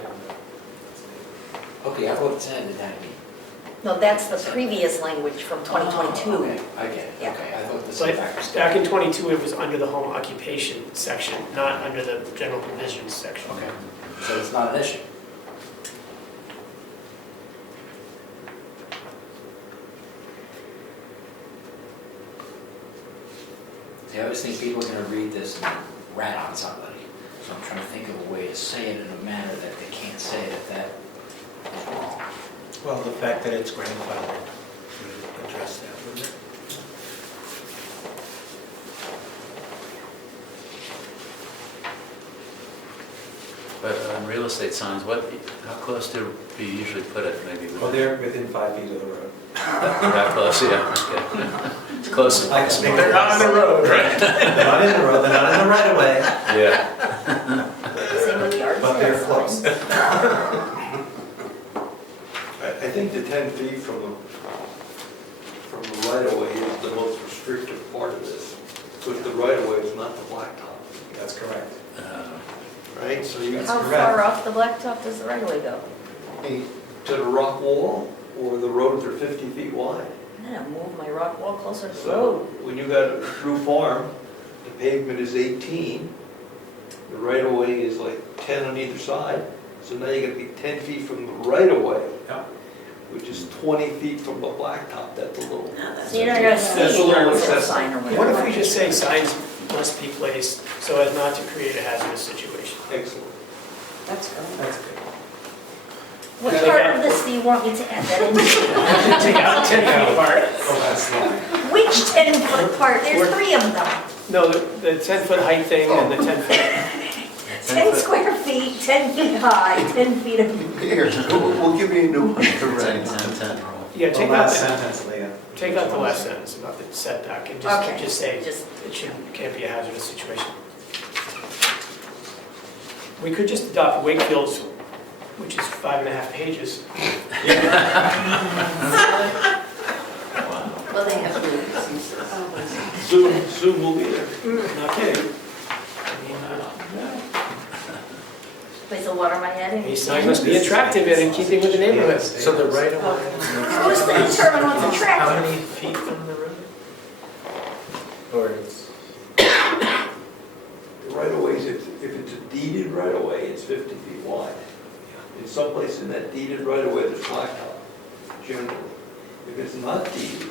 in. okay, I wrote 10, did that mean? no, that's the previous language from 2022. Oh, okay, I get it, Yeah. okay, I thought the But setback was. back in 22, it was under the home occupation section, not under the general provisions section. Okay, so it's not an issue. See, I always think people are gonna read this and rat on somebody. So I'm trying to think of a way to say it in a manner that they can't say that that is wrong. Well, the fact that it's grandfathered would address that, wouldn't it? But on real estate signs, how close do we usually put it, maybe? Well, they're within 5 feet of the road. That close, yeah, okay. It's close. I can make They're not on the road. Right. They're not in the road, they're not in the right of way, Yeah. Same with the art but they're sales close. sign. I think think the 10 feet from the right-of-way is the most restrictive part of this, because the right-of-way is not the blacktop, That's correct. right? So you How far off the blacktop does the right of way go? to the rock wall, or the roads are 50 feet wide. I'm gonna move my rock wall closer to the So road. when you got a through farm, the pavement is 18, the right-of-way is like 10 on either side, so now you gotta be 10 feet from the right-of-way, Yeah. which is 20 feet from the blacktop, that's a little. No, that's So you're not gonna That's see a little where it's a excessive. sign or What whatever. if we just say signs must be placed so as not to create a hazardous situation? Excellent. That's good. That's good. What part of this do you want me to add that in? Take out 10 feet apart. Oh, that's line. Which 10-foot part? There's 3 of them. No, the 10-foot height thing and the 10-foot. 10 square feet, 10 feet high, 10 feet of... Here, we'll give you a new one to 10, write. 10, 10 rule. Yeah, The take last out sentence, Leah. the last sentence about the setback and Okay. just say Just, it can't be a hazardous situation. We could just adopt Wakefield's, which is 5.5 pages. Well, they have rules. Soon will be there. Not kidding. wait, so what am I adding? A sign must be attractive and in keeping with the neighborhood. So the right of way. Who's to determine what's How attractive? many feet from the road? Or it's, The right-of-ways, if it's a deeded right-of-way, it's 50 feet wide. In some place in that deeded right-of-way, there's blacktop, generally. If it's not deeded,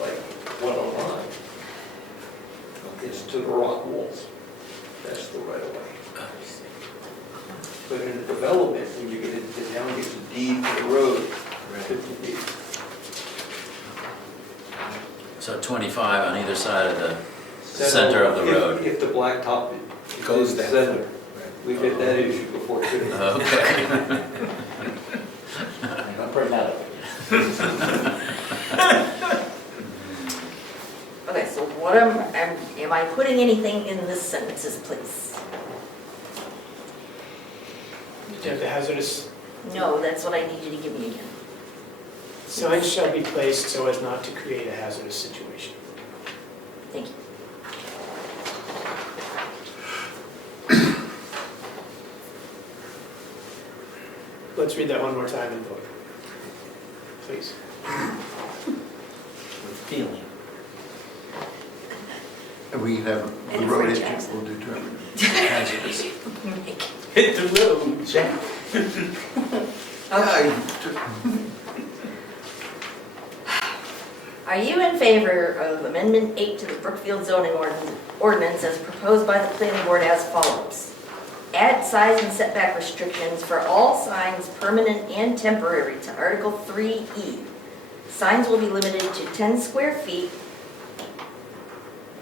like 109, it's to the rock walls. That's the right-of-way. But in a development, when you get into the town, gets a deed to the road, 50 feet. So 25 on either side of the center of the If- road. If the blacktop Goes is that center. We've had that issue before too. Okay. Don't bring that up. Okay, so what am I putting anything in this sentences, please? You have the hazardous No, that's what I need you to give me again. signs shall be placed so as not to create a hazardous situation. Thank you. Let's read that one more time and vote. Please. with feeling. And we have, And the if road we're agent Jackson. will determine hazardous. Hit the road, Jack. Are you in favor of Amendment 8 to the Brookfield zoning ordinance as proposed by the planning board as follows? Add size and setback restrictions for all signs, permanent and temporary, to Article 3E. Signs will be limited to 10 square feet,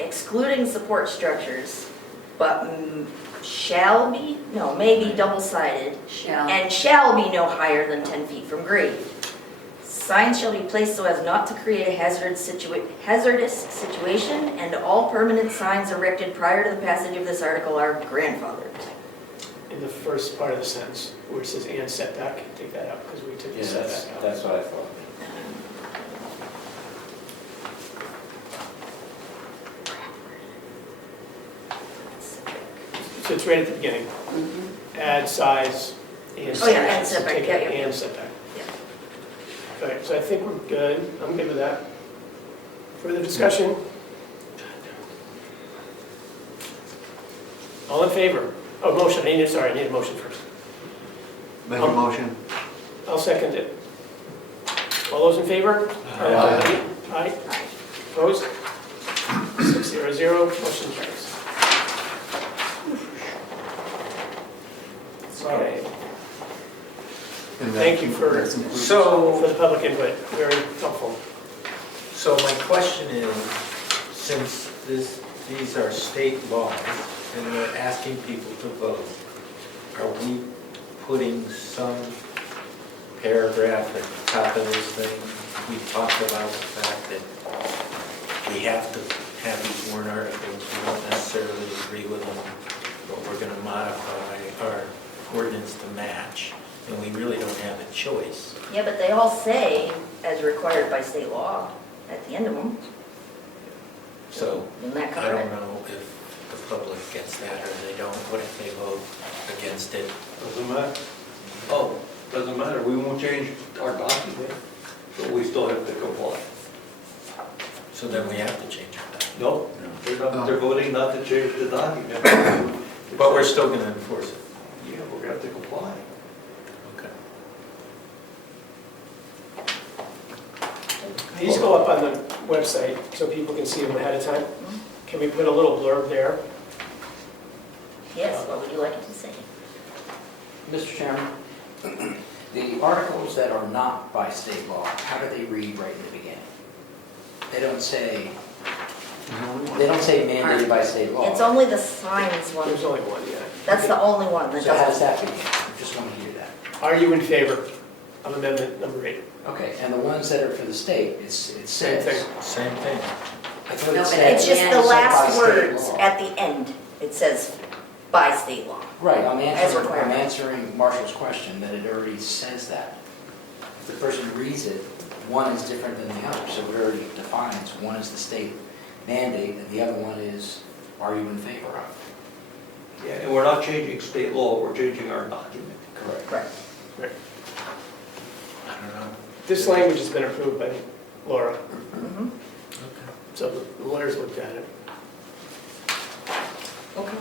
excluding support structures, but may be double-sided, and shall be no higher than 10 feet from grade. Signs shall be placed so as not to create a hazardous situation, and all permanent signs erected prior to the passage of this article are grandfathered. In the first part of the sentence, where it says and setback, take that out because we took the Yeah, setback out. that's what I thought. So it's right at the beginning. Add size and setback. Oh, yeah, and setback, Take yeah, out yeah, yeah. and setback. Yeah. Okay, so I think we're good. I'm good with that. Further discussion? All in favor? Oh, motion, I need a motion first. Make a motion. I'll second it. All those in favor? Aye. Aye. Opposed? 600, motion carries. Okay, And that Thank you for- that concludes- for the public input, very helpful. So my question is, since these are state laws and we're asking people to vote, are we putting some paragraph at the top of this thing? We talked about the fact that we have to have these warrant articles, we don't necessarily agree with them, but we're gonna modify our ordinance to match. and we really don't have a choice. Yeah, but they all say, as required by state law, at the end of them. So Isn't that I don't correct? know if the public gets that or they don't. What if they vote against it? Doesn't matter. Oh, doesn't matter, we won't change our document, so we still have to comply. So then we have to change it. No, they're voting not to change the document. But we're still gonna enforce it. Yeah, we're gonna have to comply. Okay. These go up on the website so people can see them ahead of time. Can we put a little blurb there? Yes, what would you like it to say? Mr. Chairman, the articles that are not by state law, how do they read right in the beginning? They don't say mandated by state law. It's only the signs one. There's only one, yeah. That's the only one that So how does doesn't. that begin? I just want to hear that. Are you in favor of amendment number 8? Okay, and the ones that are for the state, it Same says. thing. Same thing. I thought No, it but said. It's just Yeah, the it's by last state words law. at the end. It says by state law. Right, I'm As required. answering Marshall's question, that it already says that. If the person reads it, one is different than the other, so it already defines, one is the state mandate, and the other one is, are you in favor of? Yeah, and we're not changing state law, we're changing our document. Correct. Correct. I don't know. This language has been approved by Laura, Mhm. Okay. so the lawyers looked at it. Okay.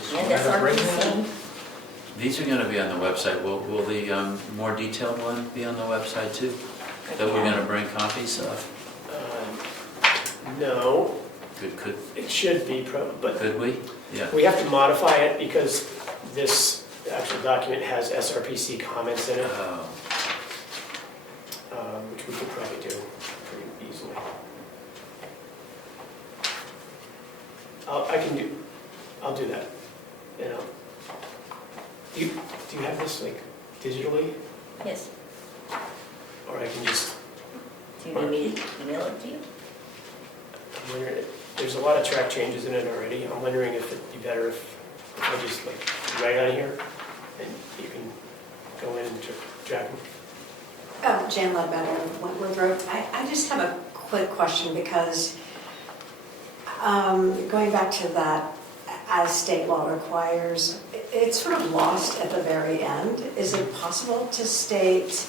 Just And wanted to bring that up. SRPC. These are gonna be on the website. Will the more detailed one be on the website too? That we're gonna bring copies of? No, Could it should be, but we? Yeah. we have to modify it because this actual document has SRPC comments in it, Oh, which we could probably do pretty easily. I'll do that, you know. Do you have this like digitally, Yes. or I can just, Do you need me to email it to you? I'm wondering, there's a lot of track changes in it already. I'm wondering if it'd be better if I just like write on here and you can go in and track them. Jan Ledbetter, Wentworth Road. I just have a quick question because going back to that, as state law requires, it's sort of lost at the very end. Is it possible to state,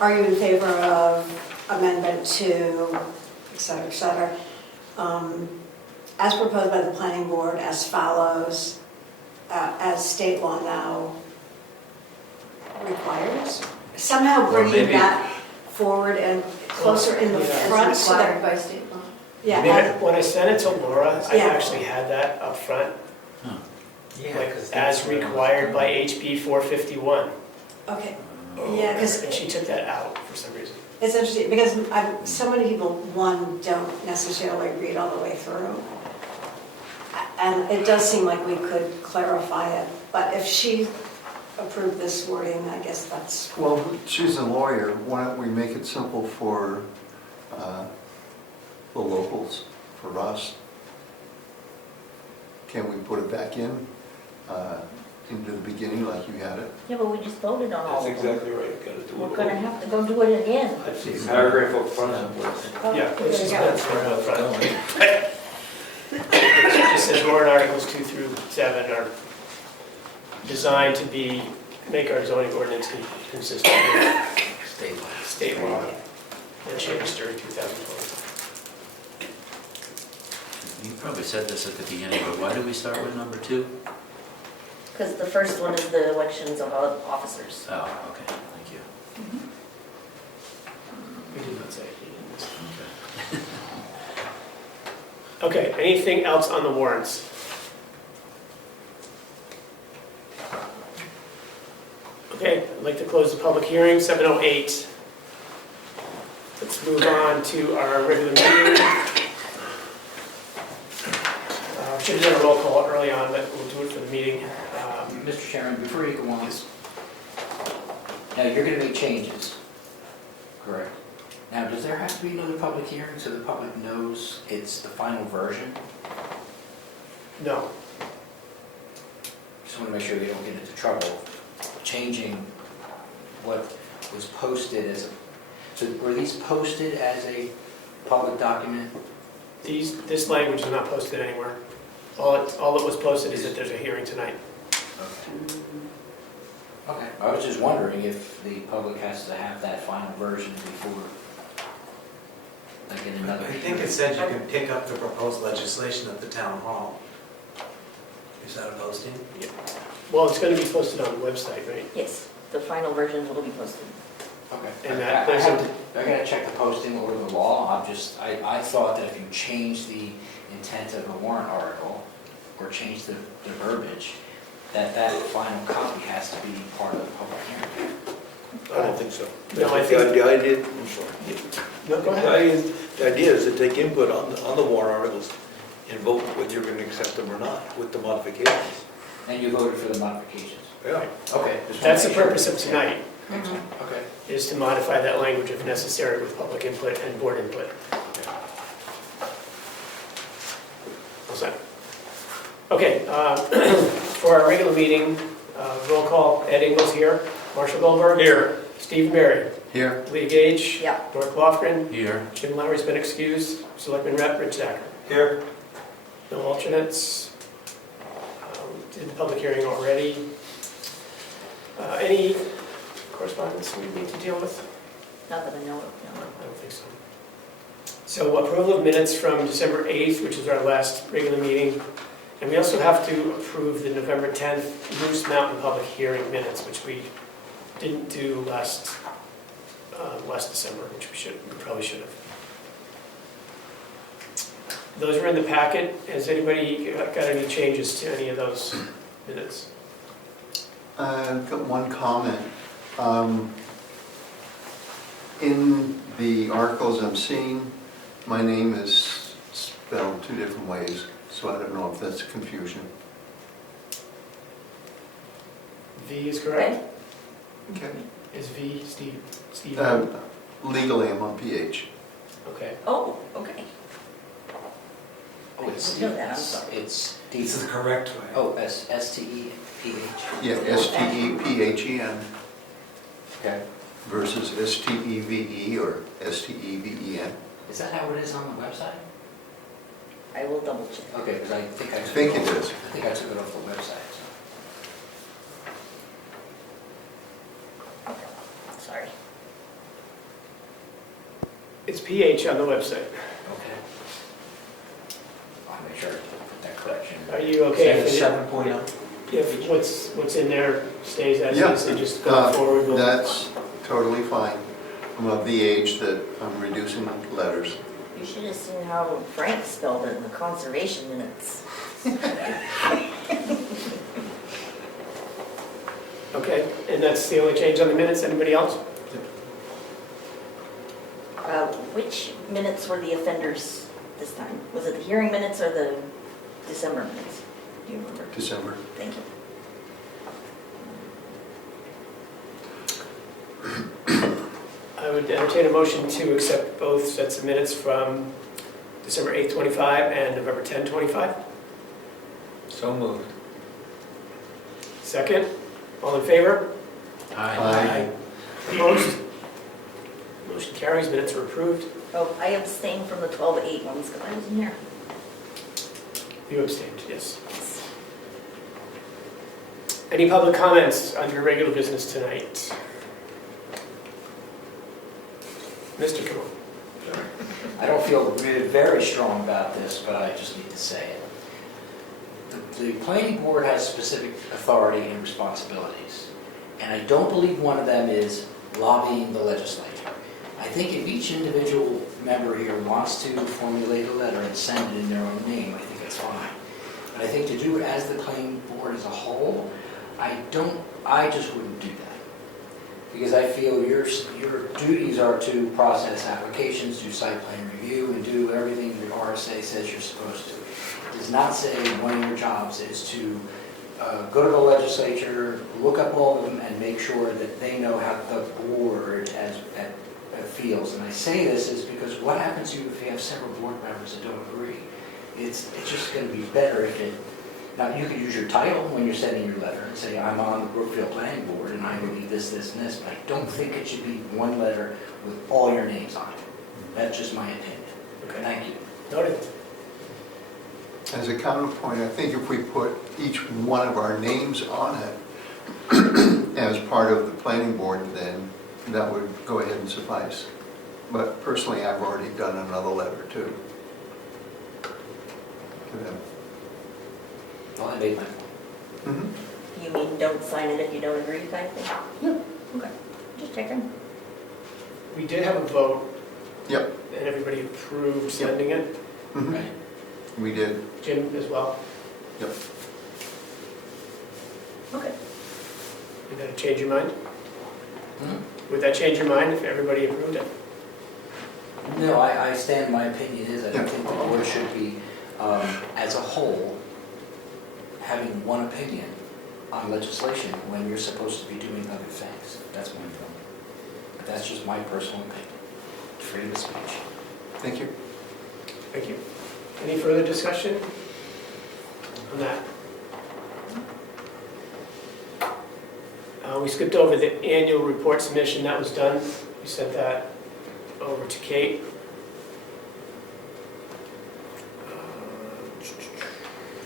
are you in favor of amendment to, et cetera, as proposed by the planning board as follows, as state law now requires? Somehow Or bringing maybe- that forward and closer in the Yeah. front so Required that, by state law. yeah. When I sent it to Laura, I Yeah. actually had that up front, Yeah, like 'cause that's as what I was required by doing. HB 451. Okay, yeah, because And she took that out for some reason. it's interesting, because so many people, one, don't necessarily read all the way through. And it does seem like we could clarify it, but if she approved this wording, I guess that's, Well, she's a lawyer, why don't we make it simple for the locals, for us? Can we put it back into the beginning like you had it? Yeah, but we just voted on all That's of them. exactly right, gotta do it. We're gonna have to go do it again. I've seen paragraph up front. Yeah, it's just there you been thrown Where I up was front. going. It just says warrant articles 2 through 7 are designed to make our zoning ordinance consistent with State law. state law and changed during 2012. you probably said this at the beginning, but why do we start with number 2? Because the first one is the elections of officers. Oh, okay, thank you. We did not say it. Okay. Okay, anything else on the warrants? Okay, I'd like to close the public hearing, 7:08. Let's move on to our regular meeting. Should have done a roll call early on, but we'll do it for the meeting. Mr. Chairman, before you go on, now you're going to make changes, correct? Now, does there have to be another public hearing so the public knows it's the final version? No, Just want to make sure we don't get into trouble changing what was posted as, so were these posted as a public document? This language is not posted anywhere. All that was posted is that there's a hearing tonight. Okay, I was just wondering if the public has to have that final version before, like in another. I think it said you can pick up the proposed legislation at the town hall. Is that a posting? Well, it's going to be posted on the website, right? Yes, the final version will be posted. Okay. And I that- there's a- I gotta check the posting or the law. I thought that if you change the intent of a warrant article or change the verbiage, that final copy has to be part of the public hearing. I don't think so. No, I think- The idea, I'm sorry. No, go ahead. The idea is to take input on the warrant articles and vote whether you're going to accept them or not with the modifications. And you voted for the modifications? Yeah. Okay. That's the purpose of tonight, Excellent, okay. is to modify that language if necessary with public input and board input. What's that? Okay, for our regular meeting, roll call, Ed Ingles here, Marshall Goldberg. Here. Steve Berry. Here? Leah Gage. Yeah. Mark Lofgren. Here. Jim Lowry's been excused. Selectman Rep. Rich Zacher. Here? No alternates. Did the public hearing already. Any correspondence we need to deal with? Not that I know of, I no. don't think so. So approval of minutes from December 8th, which is our last regular meeting. And we also have to approve the November 10th Moose Mountain public hearing minutes, which we didn't do last December, which we probably should have. Those are in the packet. Has anybody got any changes to any of those minutes? I've got one comment. In the articles I'm seeing, my name is spelled two different ways, so I don't know if that's confusion. V is correct? Okay. Is V Steve? Legally, I'm on PH. Okay. Oh, okay. Oh, it's, I know that, I'm sorry. it's D. This is the correct way. Oh, S-T-E-P-H. Yeah, STEPHEN Okay. versus STEVE or STEVEN. Is that how it is on the website? I will double check. Okay, because I think I I took think it it off. is. I think I took it off the website, so. Sorry. It's PH on the website. Okay. I'll make sure to put that correction. Are you okay if it- 7.0. if what's in there stays as Yeah. is and just go forward? We'll- That's totally fine. I'm of the age that I'm reducing letters. You should have seen how Frank spelled it in the conservation minutes. Okay, and that's the only change on the minutes. Anybody else? Which minutes were the offenders this time? Was it the hearing minutes or the December minutes? Do you remember? December. Thank you. I would entertain a motion to accept both sets of minutes from December 8th, 25 and November 10th, 25. So moved. Second, all in favor? Aye. Opposed? Motion carries, minutes are approved. Oh, I abstained from the 12-8 ones because I wasn't here. You abstained, yes. Any public comments under regular business tonight? Mr. Comeau. I don't feel really very strong about this, but I just need to say it. The planning board has specific authority and responsibilities, and I don't believe one of them is lobbying the legislature. I think if each individual member here wants to formulate a letter and send it in their own name, I think it's fine. But I think to do it as the planning board as a whole, I just wouldn't do that. Because I feel your duties are to process applications, do site plan review, and do everything the RSA says you're supposed to. It does not say one of your jobs is to go to the legislature, look up all of them, and make sure that they know how the board feels. And I say this is because what happens to you if you have several board members that don't agree? It's just going to be better if Now, you could use your title when you're sending your letter and say, I'm on the Brookfield Planning Board and I believe this, this, and this, but I don't think it should be one letter with all your names on it. That's just my opinion. Okay. Thank you. Noted. As a counterpoint, I think if we put each one of our names on it as part of the planning board, then that would go ahead and suffice. But personally, I've already done another letter too. To them. Well, I made my point. Mhm. You mean don't sign it if you don't agree kind of thing? Yeah. Okay, just checking. We did have a vote, Yep. and everybody approved sending it. Mhm. Right. We did. Jim as well. Yep. Okay. Did that change your mind? Hmm? Would that change your mind if everybody approved it? No, I stand, my opinion is, I Yeah. think the board should be, as a whole, having one opinion on legislation when you're supposed to be doing other things. That's my feeling. But that's just my personal opinion. Freedom of speech. Thank you. Thank you. Any further discussion on that? We skipped over the annual report submission. That was done. We sent that over to Kate.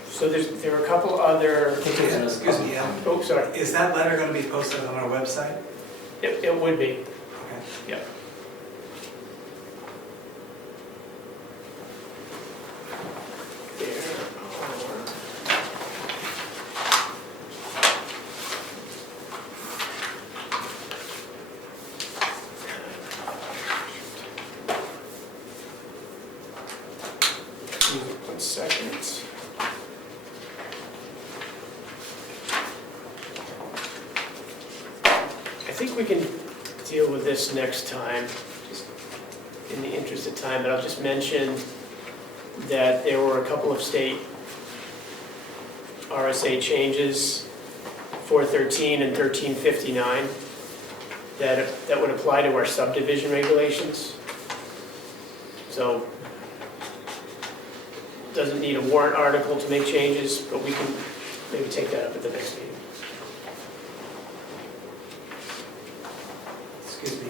So there are a couple other, Excuse me, oh, sorry. is that letter going to be posted on our website? It would be, Okay. yeah. There are, 1 second. I think we can deal with this next time, just in the interest of time, but I'll just mention that there were a couple of state RSA changes, 413 and 1359, that would apply to our subdivision regulations. So, doesn't need a warrant article to make changes, but we can maybe take that up at the next meeting. Excuse me,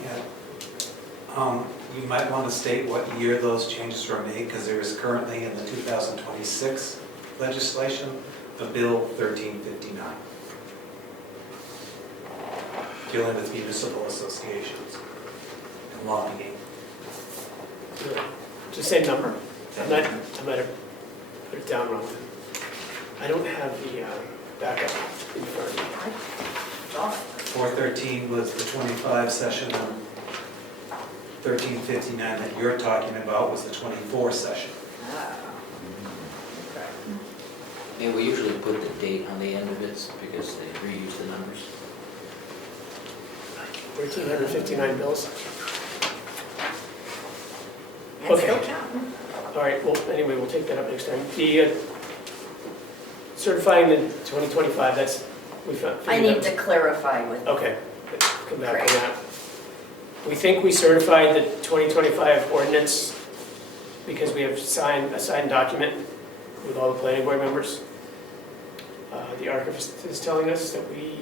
you might want to state what year those changes were made, because there is currently in the 2026 legislation, the Bill 1359, dealing with municipal associations and lobbying. It's the same number. I might have put it down wrong. I don't have the backup in front of me. 413 was the 25 session, and 1359 that you're talking about was the 24 session. Yeah, we usually put the date on the end of it because they reuse the numbers. 1,359 bills. And Okay. still counting. All right, well, anyway, we'll take that up next time. The certifying the 2025, that's, we found. I need to clarify with, Okay, come back to that. We think we certified the 2025 ordinance because we have a signed document with all the planning board members. The archivist is telling us that we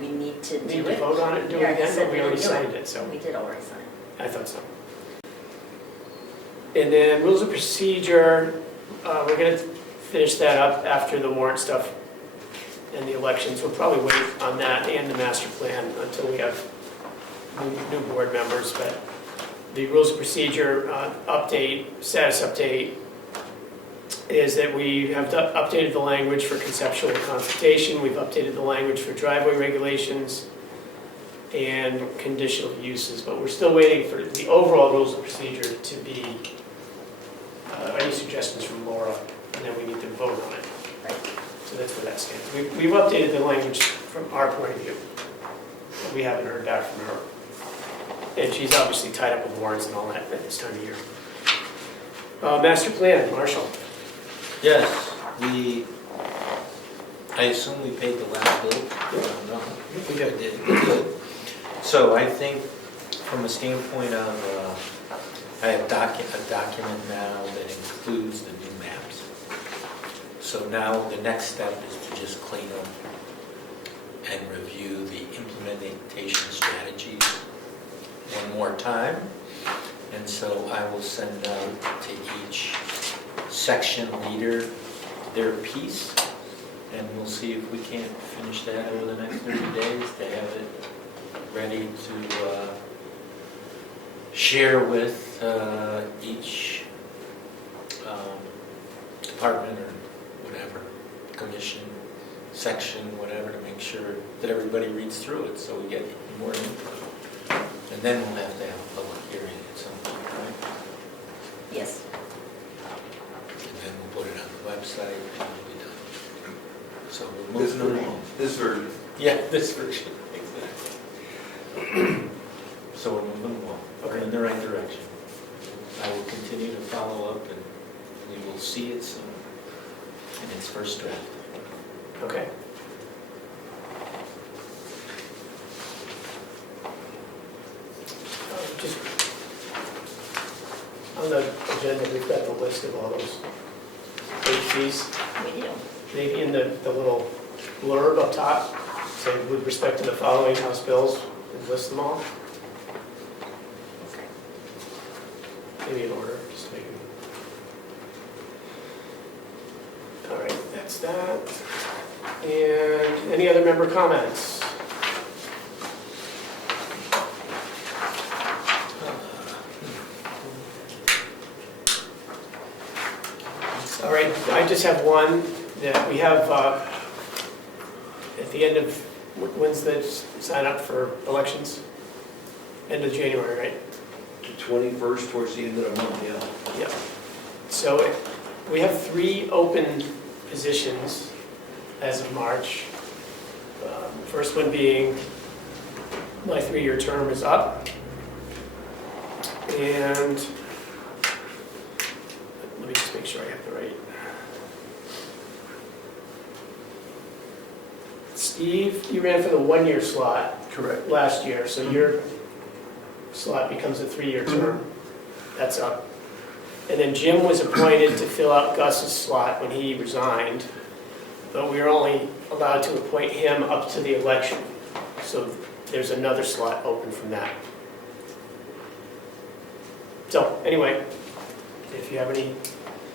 we need to do need it. to vote on it and do Yeah, it he again, said but we we already would do it. signed it, so We did already sign it. I thought so. And then rules of procedure, we're going to finish that up after the warrant stuff and the elections. We'll probably wait on that and the master plan until we have new board members, but the rules of procedure update, status update, is that we have updated the language for conceptual consultation, we've updated the language for driveway regulations and conditional uses, but we're still waiting for the overall rules of procedure to be, any suggestions from Laura, and then we need to vote on it. Right. So that's where that stands. We've updated the language from our point of view. We haven't heard back from her. And she's obviously tied up with warrants and all that at this time of year. Master plan, Marshall. Yes, I assume we paid the last bill? No. We did. Good. So I think from a standpoint of, I have a document now that includes the new maps. So now the next step is to just clean up and review the implementation strategies one more time. And so I will send out to each section leader their piece, and we'll see if we can't finish that over the next 30 days to have it ready to share with each department or whatever, commission, section, whatever, to make sure that everybody reads through it so we get more input. And then we'll have to have a public hearing at some point, right? Yes. And then we'll put it on the website and it'll be done. So we're moving along. This version. Yeah, this version, exactly. So we're moving along, we're in the right direction. I will continue to follow up and we will see it soon in its first draft. Okay. Just on the agenda, we've got the list of all those late fees. We do. Maybe in the little blurb up top, say with respect to the following house bills, and list them all. Maybe in order, just make them. All right, that's that. And any other member comments? All right, I just have one that we have at the end of, when's the sign up for elections? End of January, right? The 21st, towards the end of the month, yeah. Yeah. So we have 3 open positions as of March. First one being, my 3-year term is up. And let me just make sure I have the right. Steve, you ran for the 1-year slot Correct. last year, so your slot becomes a 3-year term. That's up. And then Jim was appointed to fill out Gus's slot when he resigned, but we were only allowed to appoint him up to the election. So there's another slot open from that. So anyway, if you have any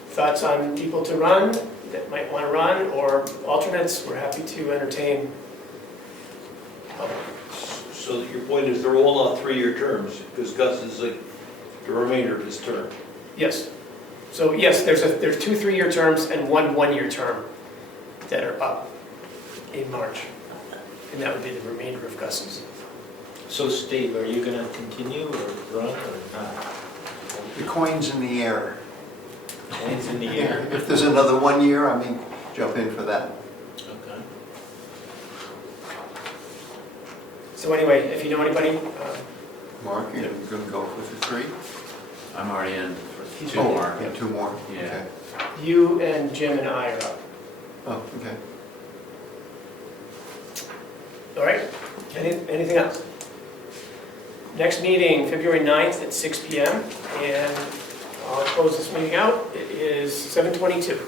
thoughts on people to run that might want to run, or alternates, we're happy to entertain. So your point is they're all on 3-year terms, because Gus is like the remainder of his term. Yes. So yes, there's 2 3-year terms and 1 1-year term that are up in March. And that would be the remainder of Gus's. So Steve, are you going to continue or run or not? The coin's in the air. Hands in the air. If there's another 1 year, I may jump in for that. Okay. So anyway, if you know anybody, Mark, you're going to go with the 3? I'm already in for 2 Oh, more. yeah, 2 more? Yeah. Okay. you and Jim and I are up. Oh, okay. All right? Anything else? Next meeting, February 9th at 6 p.m. And I'll close this meeting out. It is 7:22.